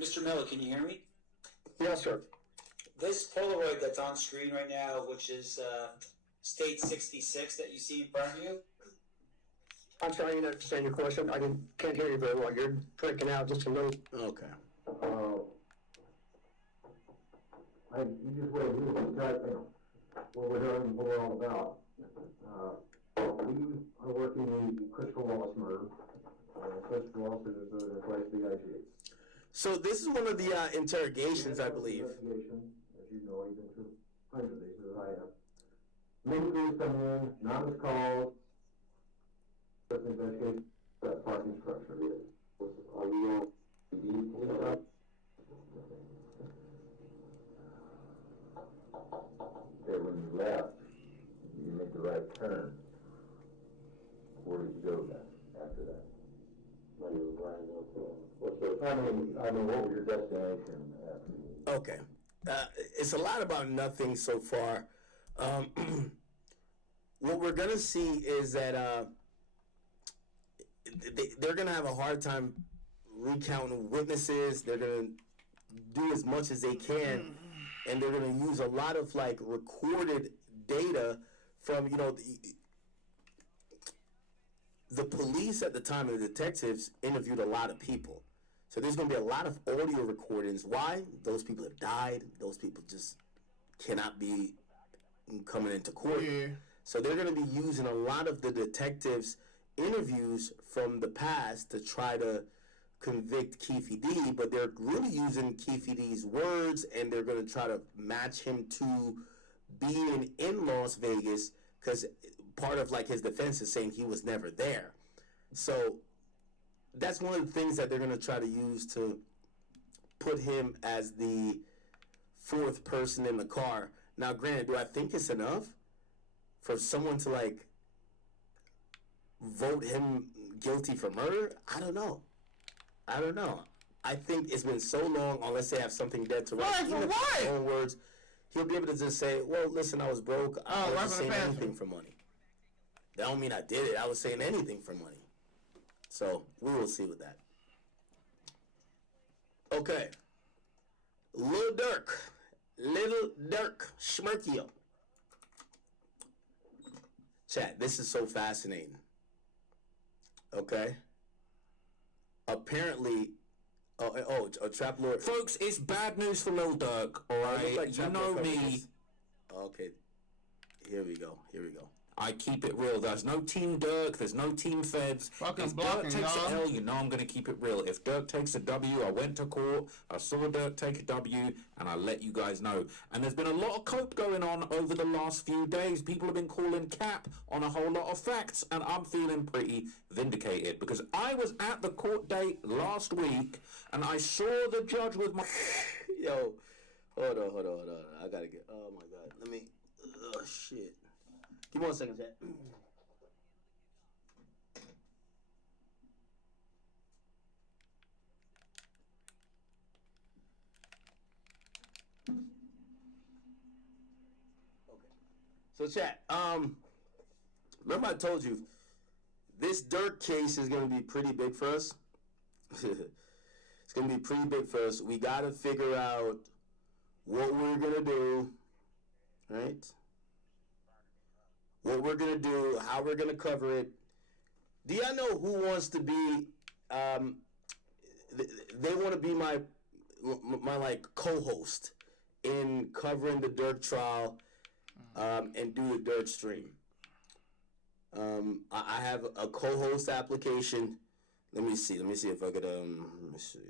Mr. Miller, can you hear me? Yes, sir. This Polaroid that's on screen right now, which is State 66 that you see in front of you. I'm sorry, I didn't understand your question. Can't hear you very well. You're breaking out just a little. Okay. You just wait. You just type in what we're doing, what we're all about. We are working the Christopher Wallace murder. Christopher Wallace is the place the IG. So this is one of the interrogations, I believe. Investigation, as you know, you've been through hundreds of these as I have. Many crews come in, anonymous calls. Investigate that parking structure. Are we on police up? Okay, when you left, you make the right turn. Where did you go then after that? When you were driving up, I mean, what was your destination after you? Okay. It's a lot about nothing so far. What we're going to see is that they're going to have a hard time recounting witnesses. They're going to do as much as they can, and they're going to use a lot of, like, recorded data from, you know, the police at the time, and the detectives interviewed a lot of people. So there's going to be a lot of audio recordings. Why? Those people have died. Those people just cannot be coming into court. Yeah. So they're going to be using a lot of the detectives' interviews from the past to try to convict Keefe D, but they're really using Keefe D's words, and they're going to try to match him to being in Las Vegas, because part of, like, his defense is saying he was never there. So that's one of the things that they're going to try to use to put him as the fourth person in the car. Now, granted, do I think it's enough for someone to, like, vote him guilty for murder? I don't know. I think it's been so long, unless they have something dead to write. Even in his own words, he'll be able to just say, well, listen, I was broke. I was saying anything for money. That don't mean I did it. I was saying anything for money. So we will see with that. Okay. Little Dirk, Schmirkio. Chat, this is so fascinating. Okay. Apparently, Trap Lord. Folks, it's bad news for Lil Durk, alright? Like you know me. Okay. Here we go. I keep it real. There's no Team Dirk. There's no Team Feds. If Dirk takes an L, you know I'm going to keep it real. If Dirk takes a W, I went to court, I saw Dirk take a W, and I let you guys know. And there's been a lot of cope going on over the last few days. People have been calling cap on a whole lot of facts, and I'm feeling pretty vindicated because I was at the court date last week, and I saw the judge with my... Yo, hold on. I got to get... Oh, my God. Let me... Oh, shit. Give me 1 second, chat. Okay. So, chat, remember I told you, this Dirk case is going to be pretty big for us. It's going to be pretty big for us. We got to figure out what we're going to do, right? What we're going to do, how we're going to cover it. Do y'all know who wants to be, they want to be my like co-host in covering the Dirk trial and do the Dirk stream. I have a co-host application. Let me see if I could, let me see.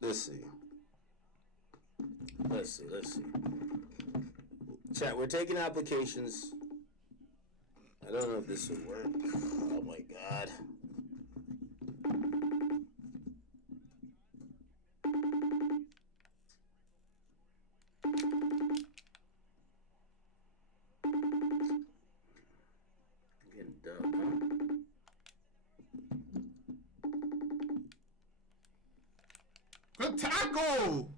Let's see. Chat, we're taking applications. I don't know if this will work. Oh my God. I'm getting dumb, huh? Good tackle!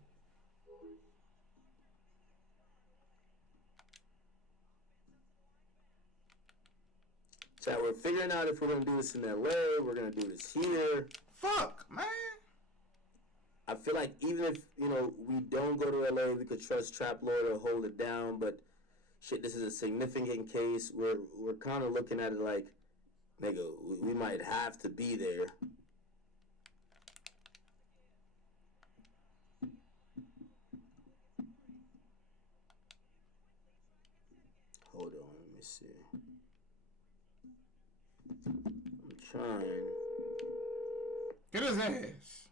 Chat, we're figuring out if we're going to do this in LA, we're going to do this here. Fuck, man. I feel like even if, we don't go to LA, we could trust Trap Lord to hold it down, but shit, this is a significant case. We're kind of looking at it like, nigga, we might have to be there. Hold on, let me see. I'm trying. Get his ass.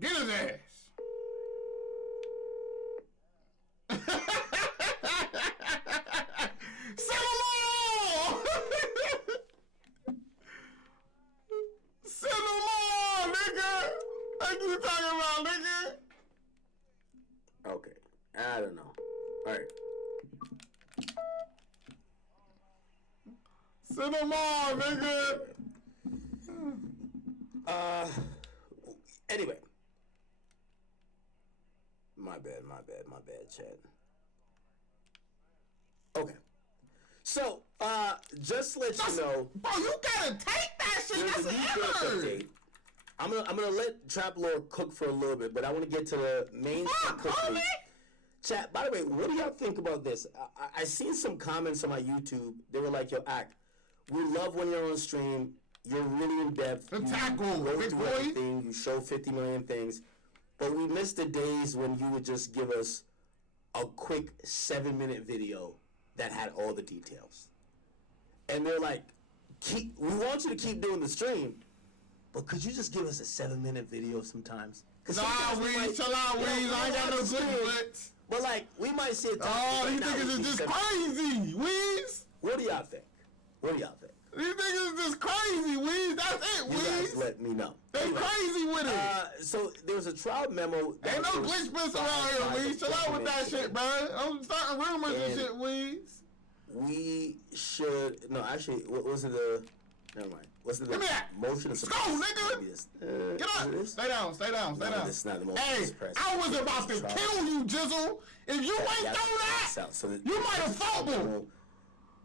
Get his ass. Send him on! Send him on, nigga! What you talking about, nigga? Okay, I don't know. Alright. Send him on, nigga! Anyway. My bad, Chad. Okay. So, just to let you know. Bro, you gotta take that shit. That's an error. I'm gonna let Trap Lord cook for a little bit, but I want to get to the main cooking. Chat, by the way, what do y'all think about this? I seen some comments on my YouTube. They were like, yo, Ack, we love when you're on stream. You're really in depth. The tackle, big boy. Everything. You show 50 million things. But we miss the days when you would just give us a quick 7-minute video that had all the details. And they're like, we want you to keep doing the stream, but could you just give us a 7-minute video sometimes? Nah, Weez, chill out, Weez. I ain't got no glitch. But like, we might see it. Oh, these niggas is just crazy, Weez. What do y'all think? These niggas is just crazy, Weez. That's it, Weez. You guys let me know. They crazy with it. So there's a trial memo. Ain't no glitch piss around here, Weez. Chill out with that shit, bro. I'm starting rumors and shit, Weez. We should, no, actually, what was it, Never mind. What's the Give me that. motion? Let's go, nigga. Get up. Stay down. Stay down. This is not the motion. Hey, I was about to kill you, Jizzle. If you ain't throw that, you might have fumbled.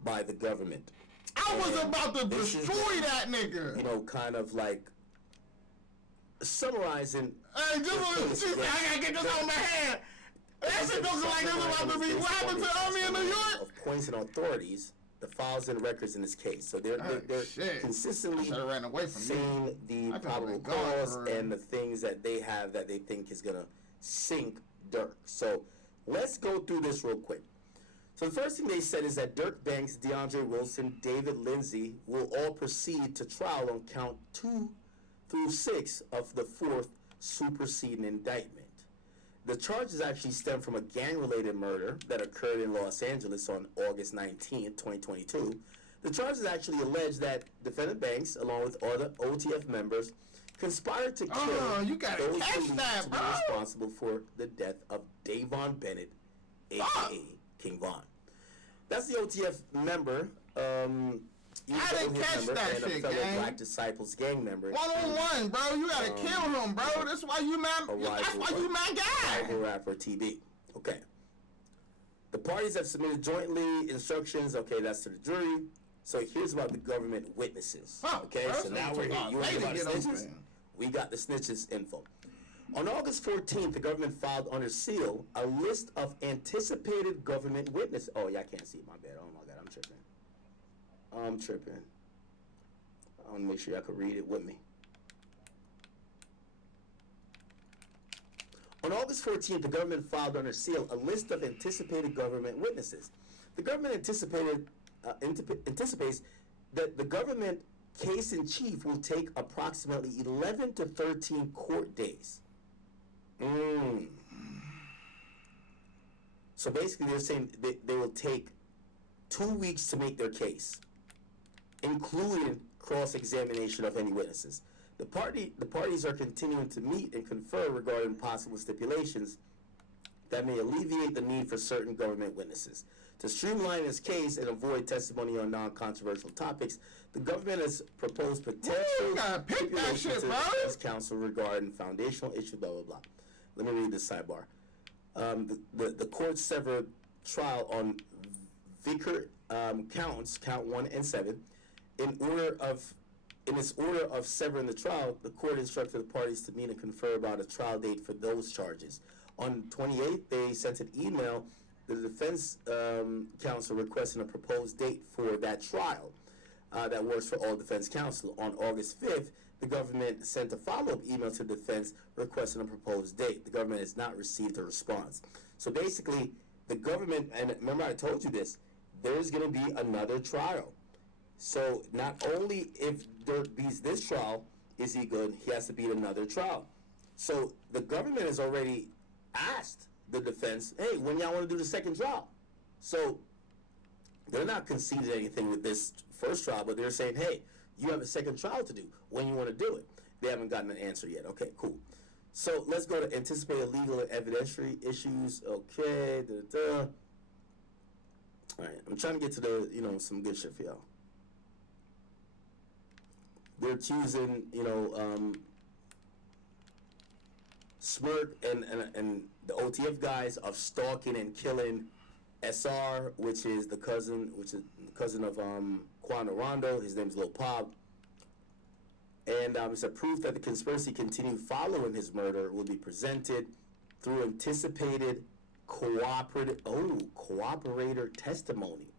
By the government. I was about to destroy that nigga. You know, kind of like summarizing. Hey, Jizzle, I gotta get this on my hand. That shit looks like it's about to be what happened to the Army in New York. Of points and authorities, the files and records in this case. So they're consistently saying the probable cause and the things that they have that they think is gonna sink Dirk. So let's go through this real quick. So the first thing they said is that Dirk Banks, DeAndre Wilson, David Lindsay will all proceed to trial on count 2 through 6 of the 4th superseding indictment. The charges actually stem from a gang-related murder that occurred in Los Angeles on August 19th, 2022. The charges actually allege that defendant Banks, along with other OTF members, conspired to kill those believed to be responsible for the death of Davon Bennett, a.k.a. King Von. That's the OTF member. I didn't catch that shit, gang. Black Disciples gang member. 1-on-1, bro. You gotta kill him, bro. That's why you my guy. Rival rapper TB. Okay. The parties have submitted jointly instructions. Okay, that's to the jury. So here's about the government witnesses. Okay, so now we're here. You heard about the snitches? We got the snitches info. On August 14th, the government filed under seal a list of anticipated government witnesses. Oh, yeah, I can't see it. My bad. Oh, my God, I'm tripping. I want to make sure y'all can read it with me. On August 14th, the government filed under seal a list of anticipated government witnesses. The government anticipates that the government case in chief will take approximately 11 to 13 court days. So basically, they're saying they will take 2 weeks to make their case, including cross-examination of any witnesses. The parties are continuing to meet and confer regarding possible stipulations that may alleviate the need for certain government witnesses. To streamline this case and avoid testimony on non-controversial topics, the government has proposed potential stipulations to the defense counsel regarding foundational issues, blah, blah, blah. Let me read this sidebar. The court severed trial on Vicar counts, count 1 and 7. In its order of severing the trial, the court instructed the parties to meet and confer about a trial date for those charges. On 28th, they sent an email to the defense counsel requesting a proposed date for that trial that works for all defense counsel. On August 5th, the government sent a follow-up email to defense requesting a proposed date. The government has not received a response. So basically, the government, and remember I told you this, there's going to be another trial. So not only if Dirk beats this trial, is he good, he has to beat another trial. So the government has already asked the defense, hey, when y'all want to do the second trial? So they're not conceding anything with this first trial, but they're saying, hey, you have a second trial to do. When you want to do it? They haven't gotten an answer yet. Okay, cool. So let's go to anticipated legal and evidentiary issues. Okay, All right, I'm trying to get to the, some good shit for y'all. They're accusing, Smirk and the OTF guys of stalking and killing SR, which is the cousin of Quando Rondo. His name's Lil Pop. And it's a proof that the conspiracy continued following his murder will be presented through anticipated cooperator testimony.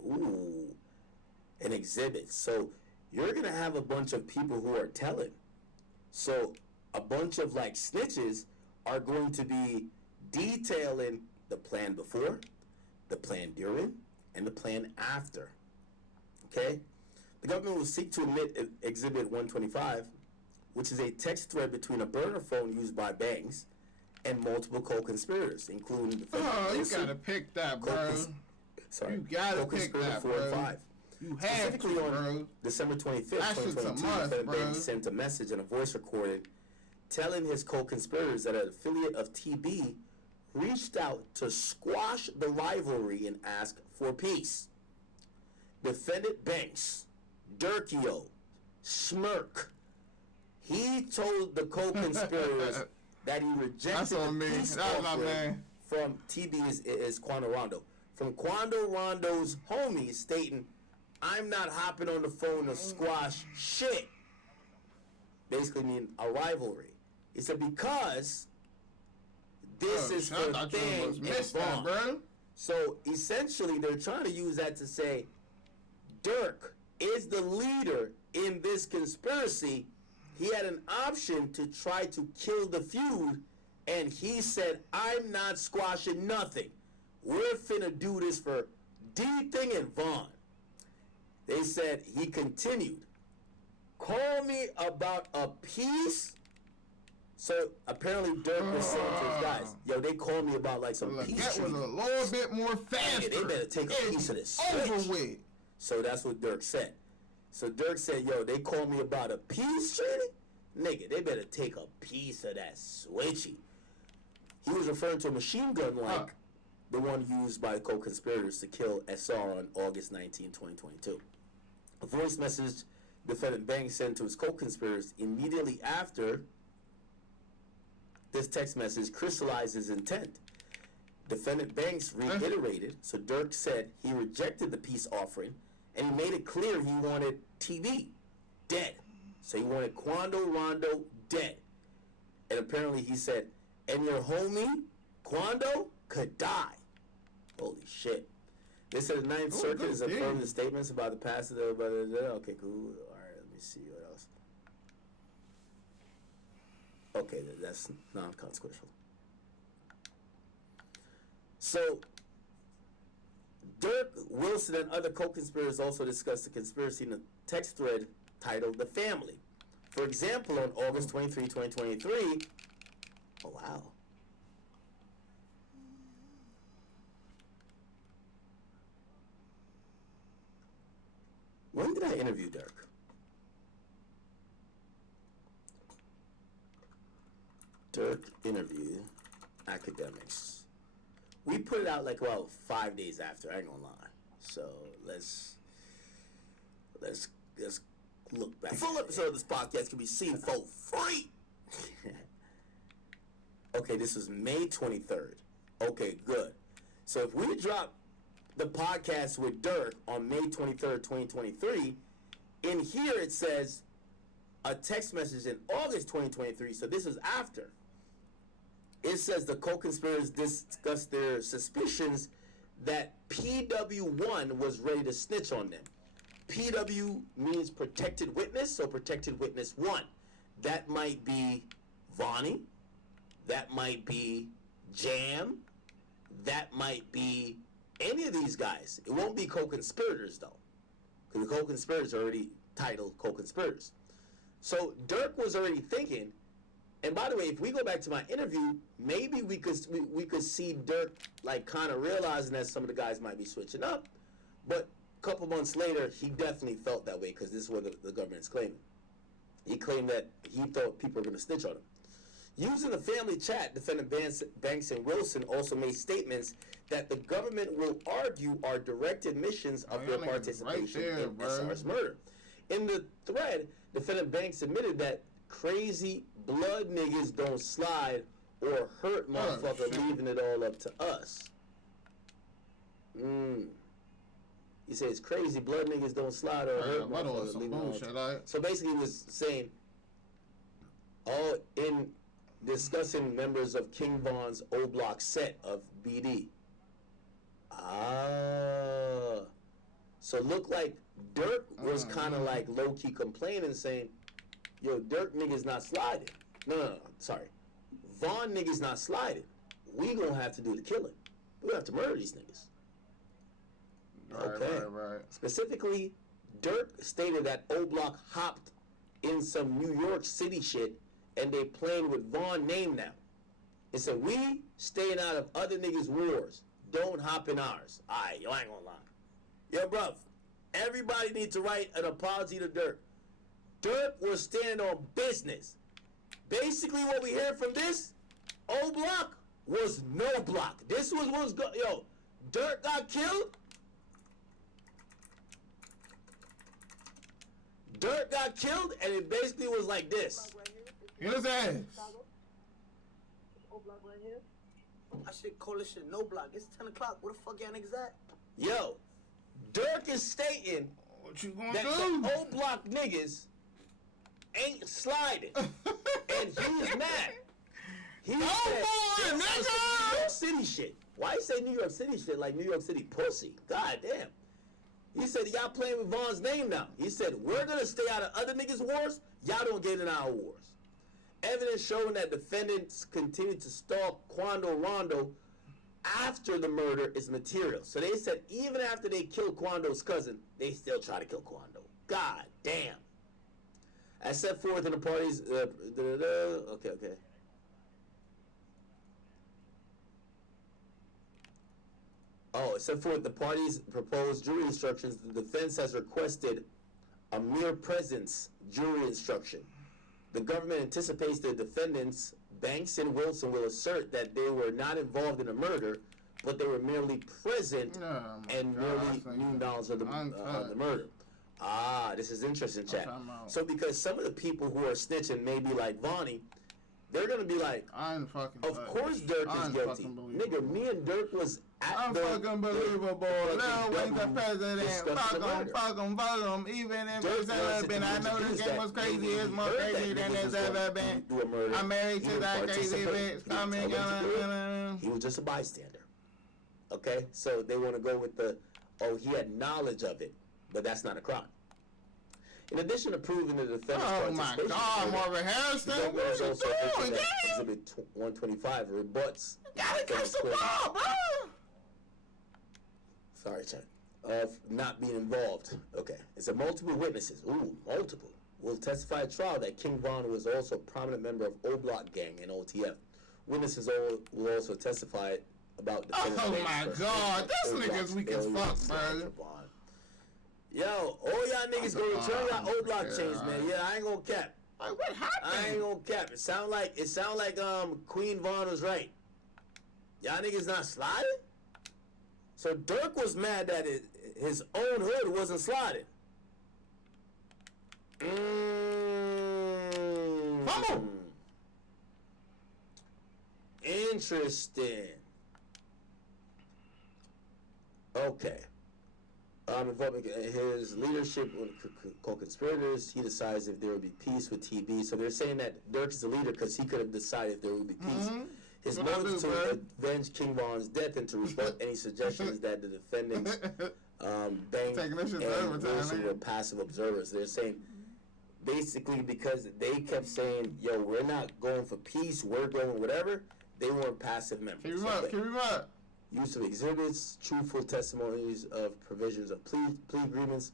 An exhibit. So you're going to have a bunch of people who are telling. So a bunch of snitches are going to be detailing the plan before, the plan during, and the plan after. Okay? The government will seek to admit Exhibit 125, which is a text thread between a burner phone used by Banks and multiple co-conspirators, including the you gotta pick that, bro. You gotta pick that, 4 and 5. You have specifically to, on bro. December 25th, 2022, Banks sent a message and a voice recording telling his co-conspirators that an affiliate of TB reached out to squash the rivalry and ask for peace. Defendant Banks, Durkio, smirk. He told the co-conspirators that he rejected the peace offer from TB is Quando Rondo. From Quando Rondo's homies stating, I'm not hopping on the phone to squash shit. Basically mean a rivalry. He said because this is for Thing and Vaughn. So essentially they're trying to use that to say Dirk is the leader in this conspiracy. He had an option to try to kill the feud, and he said, I'm not squashing nothing. We're finna do this for D-Thing and Vaughn. They said, he continued, call me about a piece. So apparently Dirk was saying to his guys, yo, they called me about like some piece. That was a little bit more faster. They better take a piece of this over switch. with. So that's what Dirk said. So Dirk said, yo, they called me about a piece, Trini? Nigga, they better take a piece of that switchy. He was referring to a machine gun like the one used by the co-conspirators to kill SR on August 19, 2022. A voice message defendant Banks sent to his co-conspirators immediately after this text message crystallized his intent. Defendant Banks reiterated, so Dirk said he rejected the peace offering, and he made it clear he wanted TV dead. So he wanted Quando Rondo dead. And apparently he said, and your homie, Quando, could die. Holy shit. They said the Ninth Circuit has affirmed the statements about the past of the... Okay, cool. All right, let me see what else. Okay, that's non-consequential. So, Dirk, Wilson, and other co-conspirators also discussed the conspiracy in a text thread titled The Family. For example, on August 23, 2023, oh wow. When did I interview Dirk? Dirk interview academics. We put it out like about 5 days after, I ain't gonna lie. So let's look back. Full episode of this podcast can be seen for free. Okay, this was May 23rd. Okay, good. So if we drop the podcast with Dirk on May 23rd, 2023, in here it says a text message in August 2023, so this is after. It says the co-conspirators discussed their suspicions that PW1 was ready to snitch on them. PW means protected witness, so protected witness 1. That might be Vonnie. That might be Jam. That might be any of these guys. It won't be co-conspirators, though, because the co-conspirators are already titled co-conspirators. So Dirk was already thinking, and by the way, if we go back to my interview, maybe we could see Dirk like kind of realizing that some of the guys might be switching up, but a couple months later, he definitely felt that way because this is what the government is claiming. He claimed that he thought people were going to snitch on him. Using the family chat, defendant Banks and Wilson also made statements that the government will argue are direct admissions of their participation in SR's murder. In the thread, defendant Banks admitted that crazy blood niggas don't slide or hurt motherfucker, leaving it all up to us. He says crazy blood niggas don't slide or hurt motherfucker, leaving it all up to us. So basically he was saying, all in discussing members of King Von's O-Block set of BD. So look like Dirk was kind of like low-key complaining, saying, yo, Dirk niggas not sliding. No, sorry. Vaughn niggas not sliding. We gonna have to do the killing. We gonna have to murder these niggas. Right. Specifically, Dirk stated that O-Block hopped in some New York City shit and they playing with Vaughn name now. He said, we staying out of other niggas' wars. Don't hop in ours. Alright, yo, I ain't gonna lie. Yo, bruv, everybody needs to write an apology to Dirk. Dirk was standing on business. Basically, what we heard from this O-Block was no block. This was what's going. Yo, Dirk got killed. Dirk got killed, and it basically was like this. Get his ass. I should call this shit no block. It's 10 o'clock. Where the fuck y'all niggas at? Yo, Dirk is stating what you gonna that do? the O Block niggas ain't sliding, and he's mad. He said, for it, this is some New York City shit. Why he say New York City shit like New York City pussy? God damn. He said, y'all playing with Vaughn's name now. He said, we're going to stay out of other niggas' wars. Y'all don't get in our wars. Evidence showing that defendants continued to stalk Quando Rondo after the murder is material. So they said even after they killed Quando's cousin, they still try to kill Quando. God damn. As set forth in the parties... Okay. Oh, set forth the parties' proposed jury instructions. The defense has requested a mere presence jury instruction. The government anticipates the defendants, Banks and Wilson, will assert that they were not involved in the murder, but they were merely present and merely knew knowledge of the murder. Ah, this is interesting, chat. So because some of the people who are snitching may be like Vonnie, they're going to be like, of course Dirk is guilty. Nigga, me and Dirk was at the... Unfucking-believable. Now when the president, fuck him. Even if it's ever been, I know this game was crazy. It's more crazy than it's ever been. I'm married to that crazy bitch. Coming on. He was just a bystander. Okay? So they want to go with the, he had knowledge of it, but that's not a crime. In addition to proving the defendant's participation, God, Marvin Harrison, what are you doing, gang? Exhibit 125 rebuts. Gotta catch the ball, bro. Sorry, Chuck. Of not being involved. Okay. It's a multiple witnesses. Ooh, multiple. Will testify at trial that King Von was also a prominent member of O-Block gang and OTF. Witnesses will also testify about the... Oh my God, this nigga's weak as fuck, bro. Yo, all y'all niggas gonna return y'all O-Block chains, man. Yeah, I ain't gonna cap. Like, what happened? I ain't gonna cap. It sound like Queen Vaughn was right. Y'all niggas not sliding? So Dirk was mad that his own hood wasn't sliding. Interesting. Okay. Involving his leadership with co-conspirators, he decides if there would be peace with TB. So they're saying that Dirk is the leader because he could have decided if there would be peace. His motive to avenge King Vaughn's death and to rebut any suggestions that the defendants, Bank and Wilson were passive observers. They're saying basically because they kept saying, yo, we're not going for peace, we're going whatever, they weren't passive members. Keep him up. Use of exhibits, truthful testimonies of provisions of plea agreements.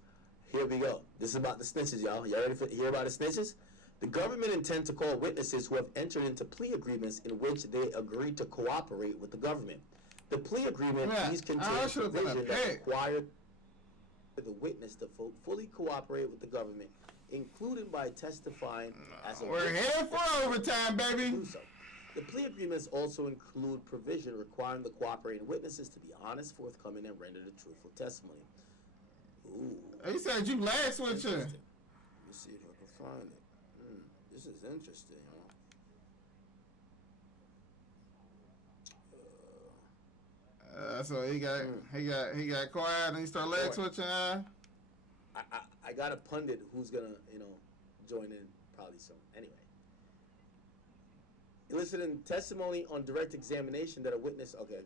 Here we go. This is about the snitches, y'all. Y'all ready to hear about the snitches? The government intends to call witnesses who have entered into plea agreements in which they agree to cooperate with the government. The plea agreement, these contain provisions that require the witness to fully cooperate with the government, including by testifying as a witness. We're here for overtime, baby. The plea agreements also include provision requiring the cooperating witnesses to be honest, forthcoming, and render the truthful testimony. Ooh. He said you last with you. Let me see if I can find it. This is interesting, huh? So he got quiet and he started leg switching. I got a pundit who's gonna join in probably soon. Anyway. Eliciting testimony on direct examination that a witness... Okay.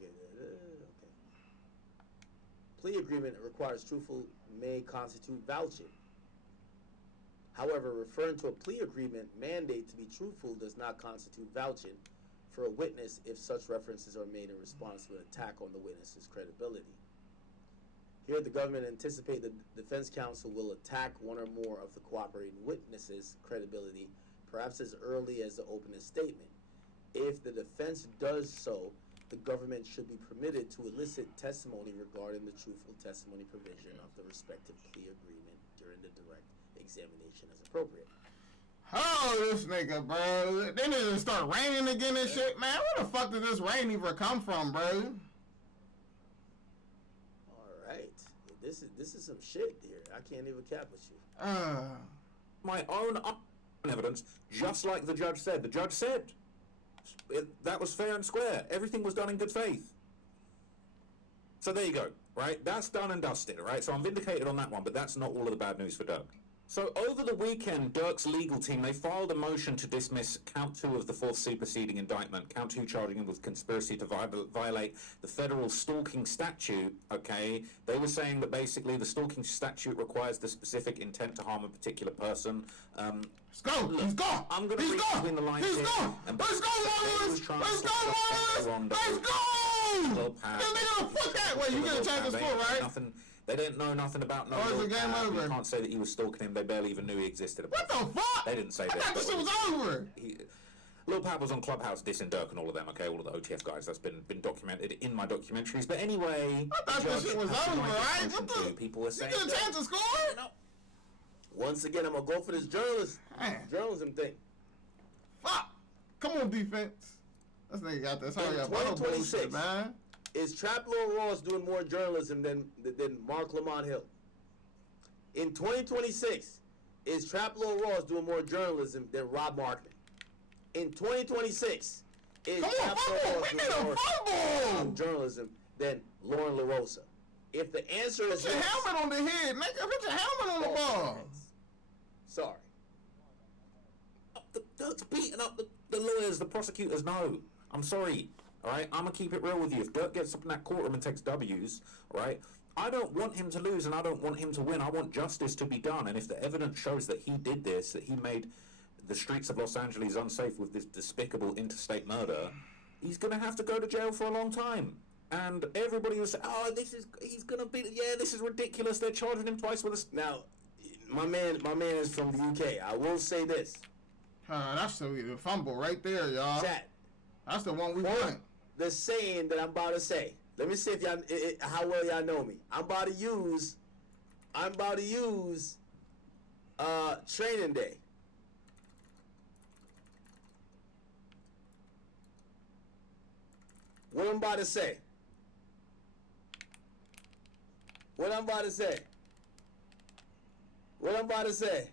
Plea agreement requires truthful may constitute vouching. However, referring to a plea agreement mandate to be truthful does not constitute vouching for a witness if such references are made in response to an attack on the witness's credibility. Here, the government anticipates the defense counsel will attack one or more of the cooperating witnesses' credibility, perhaps as early as the opening statement. If the defense does so, the government should be permitted to elicit testimony regarding the truthful testimony provision of the respective plea agreement during the direct examination as appropriate. Oh, this nigga, bro. Then it just start raining again and shit, man. Where the fuck did this rain even come from, bro? All right. This is some shit here. I can't even cap with you. my own evidence, just like the judge said. The judge said that was fair and square. Everything was done in good faith. So there you go, right? That's done and dusted, right? So I'm vindicated on that one, but that's not all of the bad news for Dirk. So over the weekend, Dirk's legal team, they filed a motion to dismiss count 2 of the 4th superseding indictment, count 2 charging him with conspiracy to violate the federal stalking statute, okay? They were saying that basically the stalking statute requires the specific intent to harm a particular person. Let's go! Look, He's gone! I'm going to read between the lines here. Let's go, Wallace! Let's go, Wallace! Let's go! Yeah, they gonna fuck that way. You get a chance to score, right? Nothing. They didn't know nothing about no. Oh, is the game over? You can't say that he was stalking him. They barely even knew he existed. What the fuck? They didn't say I that. thought this shit was over. Lil Pap was on Clubhouse dissing Dirk and all of them, okay? All of the OTF guys. That's been documented in my documentaries. But anyway, I thought this shit was over, right? What the? People were saying. You get a chance to score? Once again, I'm gonna go for this journalism thing. Fuck! Come on, defense. This nigga got this. Hurry up. 2026, man. Is Trap Lord Ross doing more journalism than Mark Lamont Hill? In 2026, is Trap Lord Ross doing more journalism than Rob Markman? In 2026, is Trap Lord Ross doing more journalism than Lauren LaRosa? If the answer is put your helmet on the head, nigga. Put your helmet on the ball. Sorry. Dirk's beating up the lawyers, the prosecutors. No, I'm sorry. All right, I'm gonna keep it real with you. If Dirk gets up in that courtroom and takes W's, all right, I don't want him to lose and I don't want him to win. I want justice to be done. And if the evidence shows that he did this, that he made the streets of Los Angeles unsafe with this despicable interstate murder, he's gonna have to go to jail for a long time. And everybody was saying, "Oh, he's gonna be. Yeah, this is ridiculous. They're charging him twice with a." Now, my man is from the UK. I will say this. That's the fumble right there, y'all. Chat. That's the one we want. The saying that I'm about to say. Let me see if y'all how well y'all know me. I'm about to use Training Day. What I'm about to say. What I'm about to say. What I'm about to say.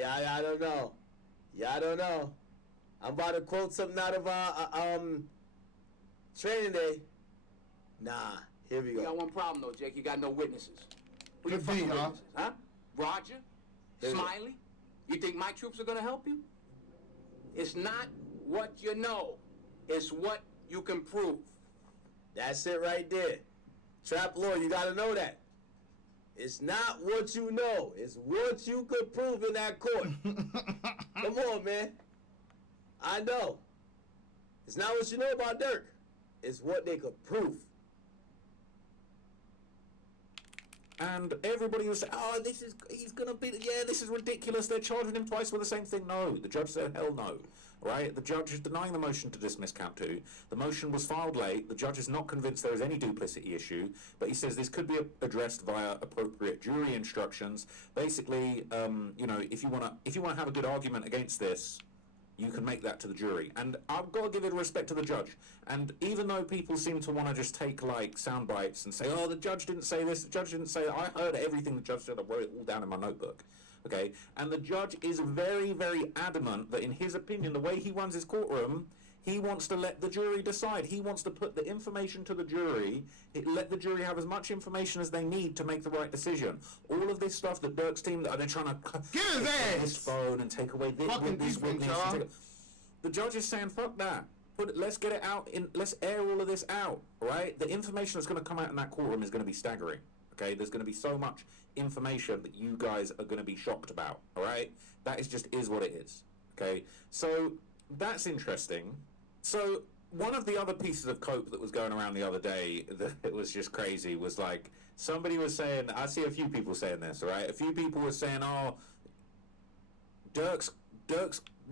Yeah, I don't know. Yeah, I don't know. I'm about to quote something out of Training Day. Nah, here we go. You got one problem though, Jake. You got no witnesses. Who you Could fucking be, huh? witnesses? Huh? Roger? Smiley? You think my troops are gonna help you? It's not what you know. It's what you can prove. That's it right there. Trap Lord, you gotta know that. It's not what you know. It's what you could prove in that court. Come on, man. I know. It's not what you know about Dirk. It's what they could prove. And everybody was saying, "Oh, he's gonna be. Yeah, this is ridiculous. They're charging him twice with the same thing." No, the judge said, "Hell no." Right? The judge is denying the motion to dismiss count 2. The motion was filed late. The judge is not convinced there is any duplicity issue, but he says this could be addressed via appropriate jury instructions. Basically, if you wanna have a good argument against this, you can make that to the jury. And I've got to give it respect to the judge. And even though people seem to want to just take like sound bites and say, "Oh, the judge didn't say this, the judge didn't say that," I heard everything the judge said. I wrote it all down in my notebook. Okay, and the judge is very, very adamant that in his opinion, the way he runs his courtroom, he wants to let the jury decide. He wants to put the information to the jury, let the jury have as much information as they need to make the right decision. All of this stuff that Dirk's team, that they're trying to get his ass his phone and take away this, the judge is saying, "Fuck that. Let's get it out. Let's air all of this out. Right? The information that's going to come out in that courtroom is going to be staggering. Okay, there's going to be so much information that you guys are going to be shocked about. All right, that is what it is. Okay, so that's interesting. So one of the other pieces of cope that was going around the other day that it was just crazy was like somebody was saying, I see a few people saying this. All right, a few people were saying, "Oh, Dirk's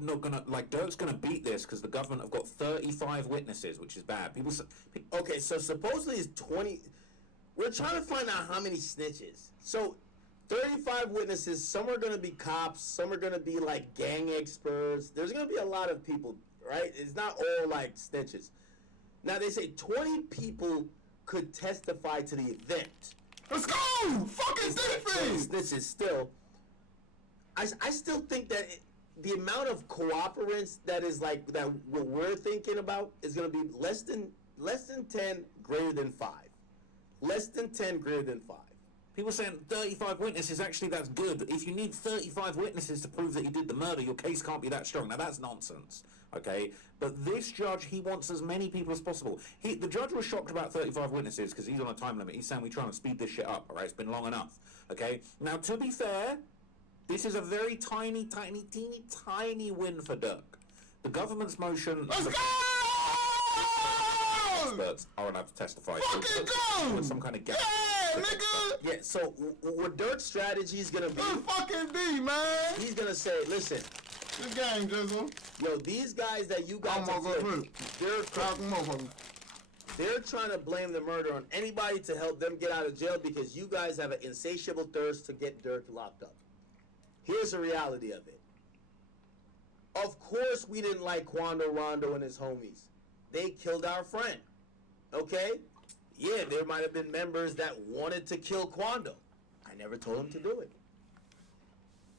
not gonna Dirk's gonna beat this because the government have got 35 witnesses, which is bad." Okay, so supposedly it's 20. We're trying to find out how many snitches. So 35 witnesses. Some are gonna be cops. Some are gonna be like gang experts. There's gonna be a lot of people, right? It's not all like snitches. Now they say 20 people could testify to the event. Let's go! Fucking defense! Snitches still. I still think that the amount of cooperance that is like that what we're thinking about is going to be less than 10, greater than 5. Less than 10, greater than 5. People saying 35 witnesses, actually that's good. If you need 35 witnesses to prove that you did the murder, your case can't be that strong. Now that's nonsense, okay? But this judge, he wants as many people as possible. The judge was shocked about 35 witnesses because he's on a time limit. He's saying we're trying to speed this shit up, all right? It's been long enough, okay? Now, to be fair, this is a very tiny win for Dirk. The government's motion... Let's go! Experts are allowed to testify. Fucking go! With some kind of gap. Yeah, nigga! Yeah, so what Dirk's strategy is gonna be... fucking be, man! He's gonna say, listen... Good game, Jizzle. Yo, these guys that you got to flip, they're trying to blame the murder on anybody to help them get out of jail because you guys have an insatiable thirst to get Dirk locked up. Here's the reality of it. Of course we didn't like Quando Rondo and his homies. They killed our friend. Okay? Yeah, there might have been members that wanted to kill Quando. I never told them to do it.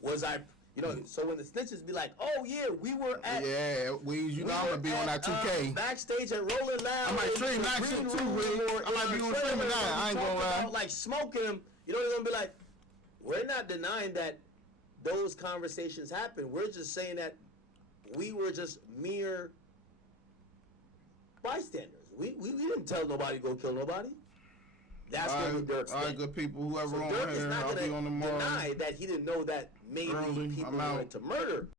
Was I... You know, so when the snitches be like, "Oh yeah, we were at I'm gonna be on that 2K backstage at Rolling Loud." I might stream that shit too, Will. I might be on stream of that. I ain't gonna lie. Like smoking them, you know, they're gonna be like, "We're not denying that those conversations happened. We're just saying that we were just mere bystanders. We didn't tell nobody to go kill nobody." That's what Dirk's all right, good people. Whoever so on Dirk here, is not I'll be on tomorrow. Deny that he didn't know that maybe people wanted to murder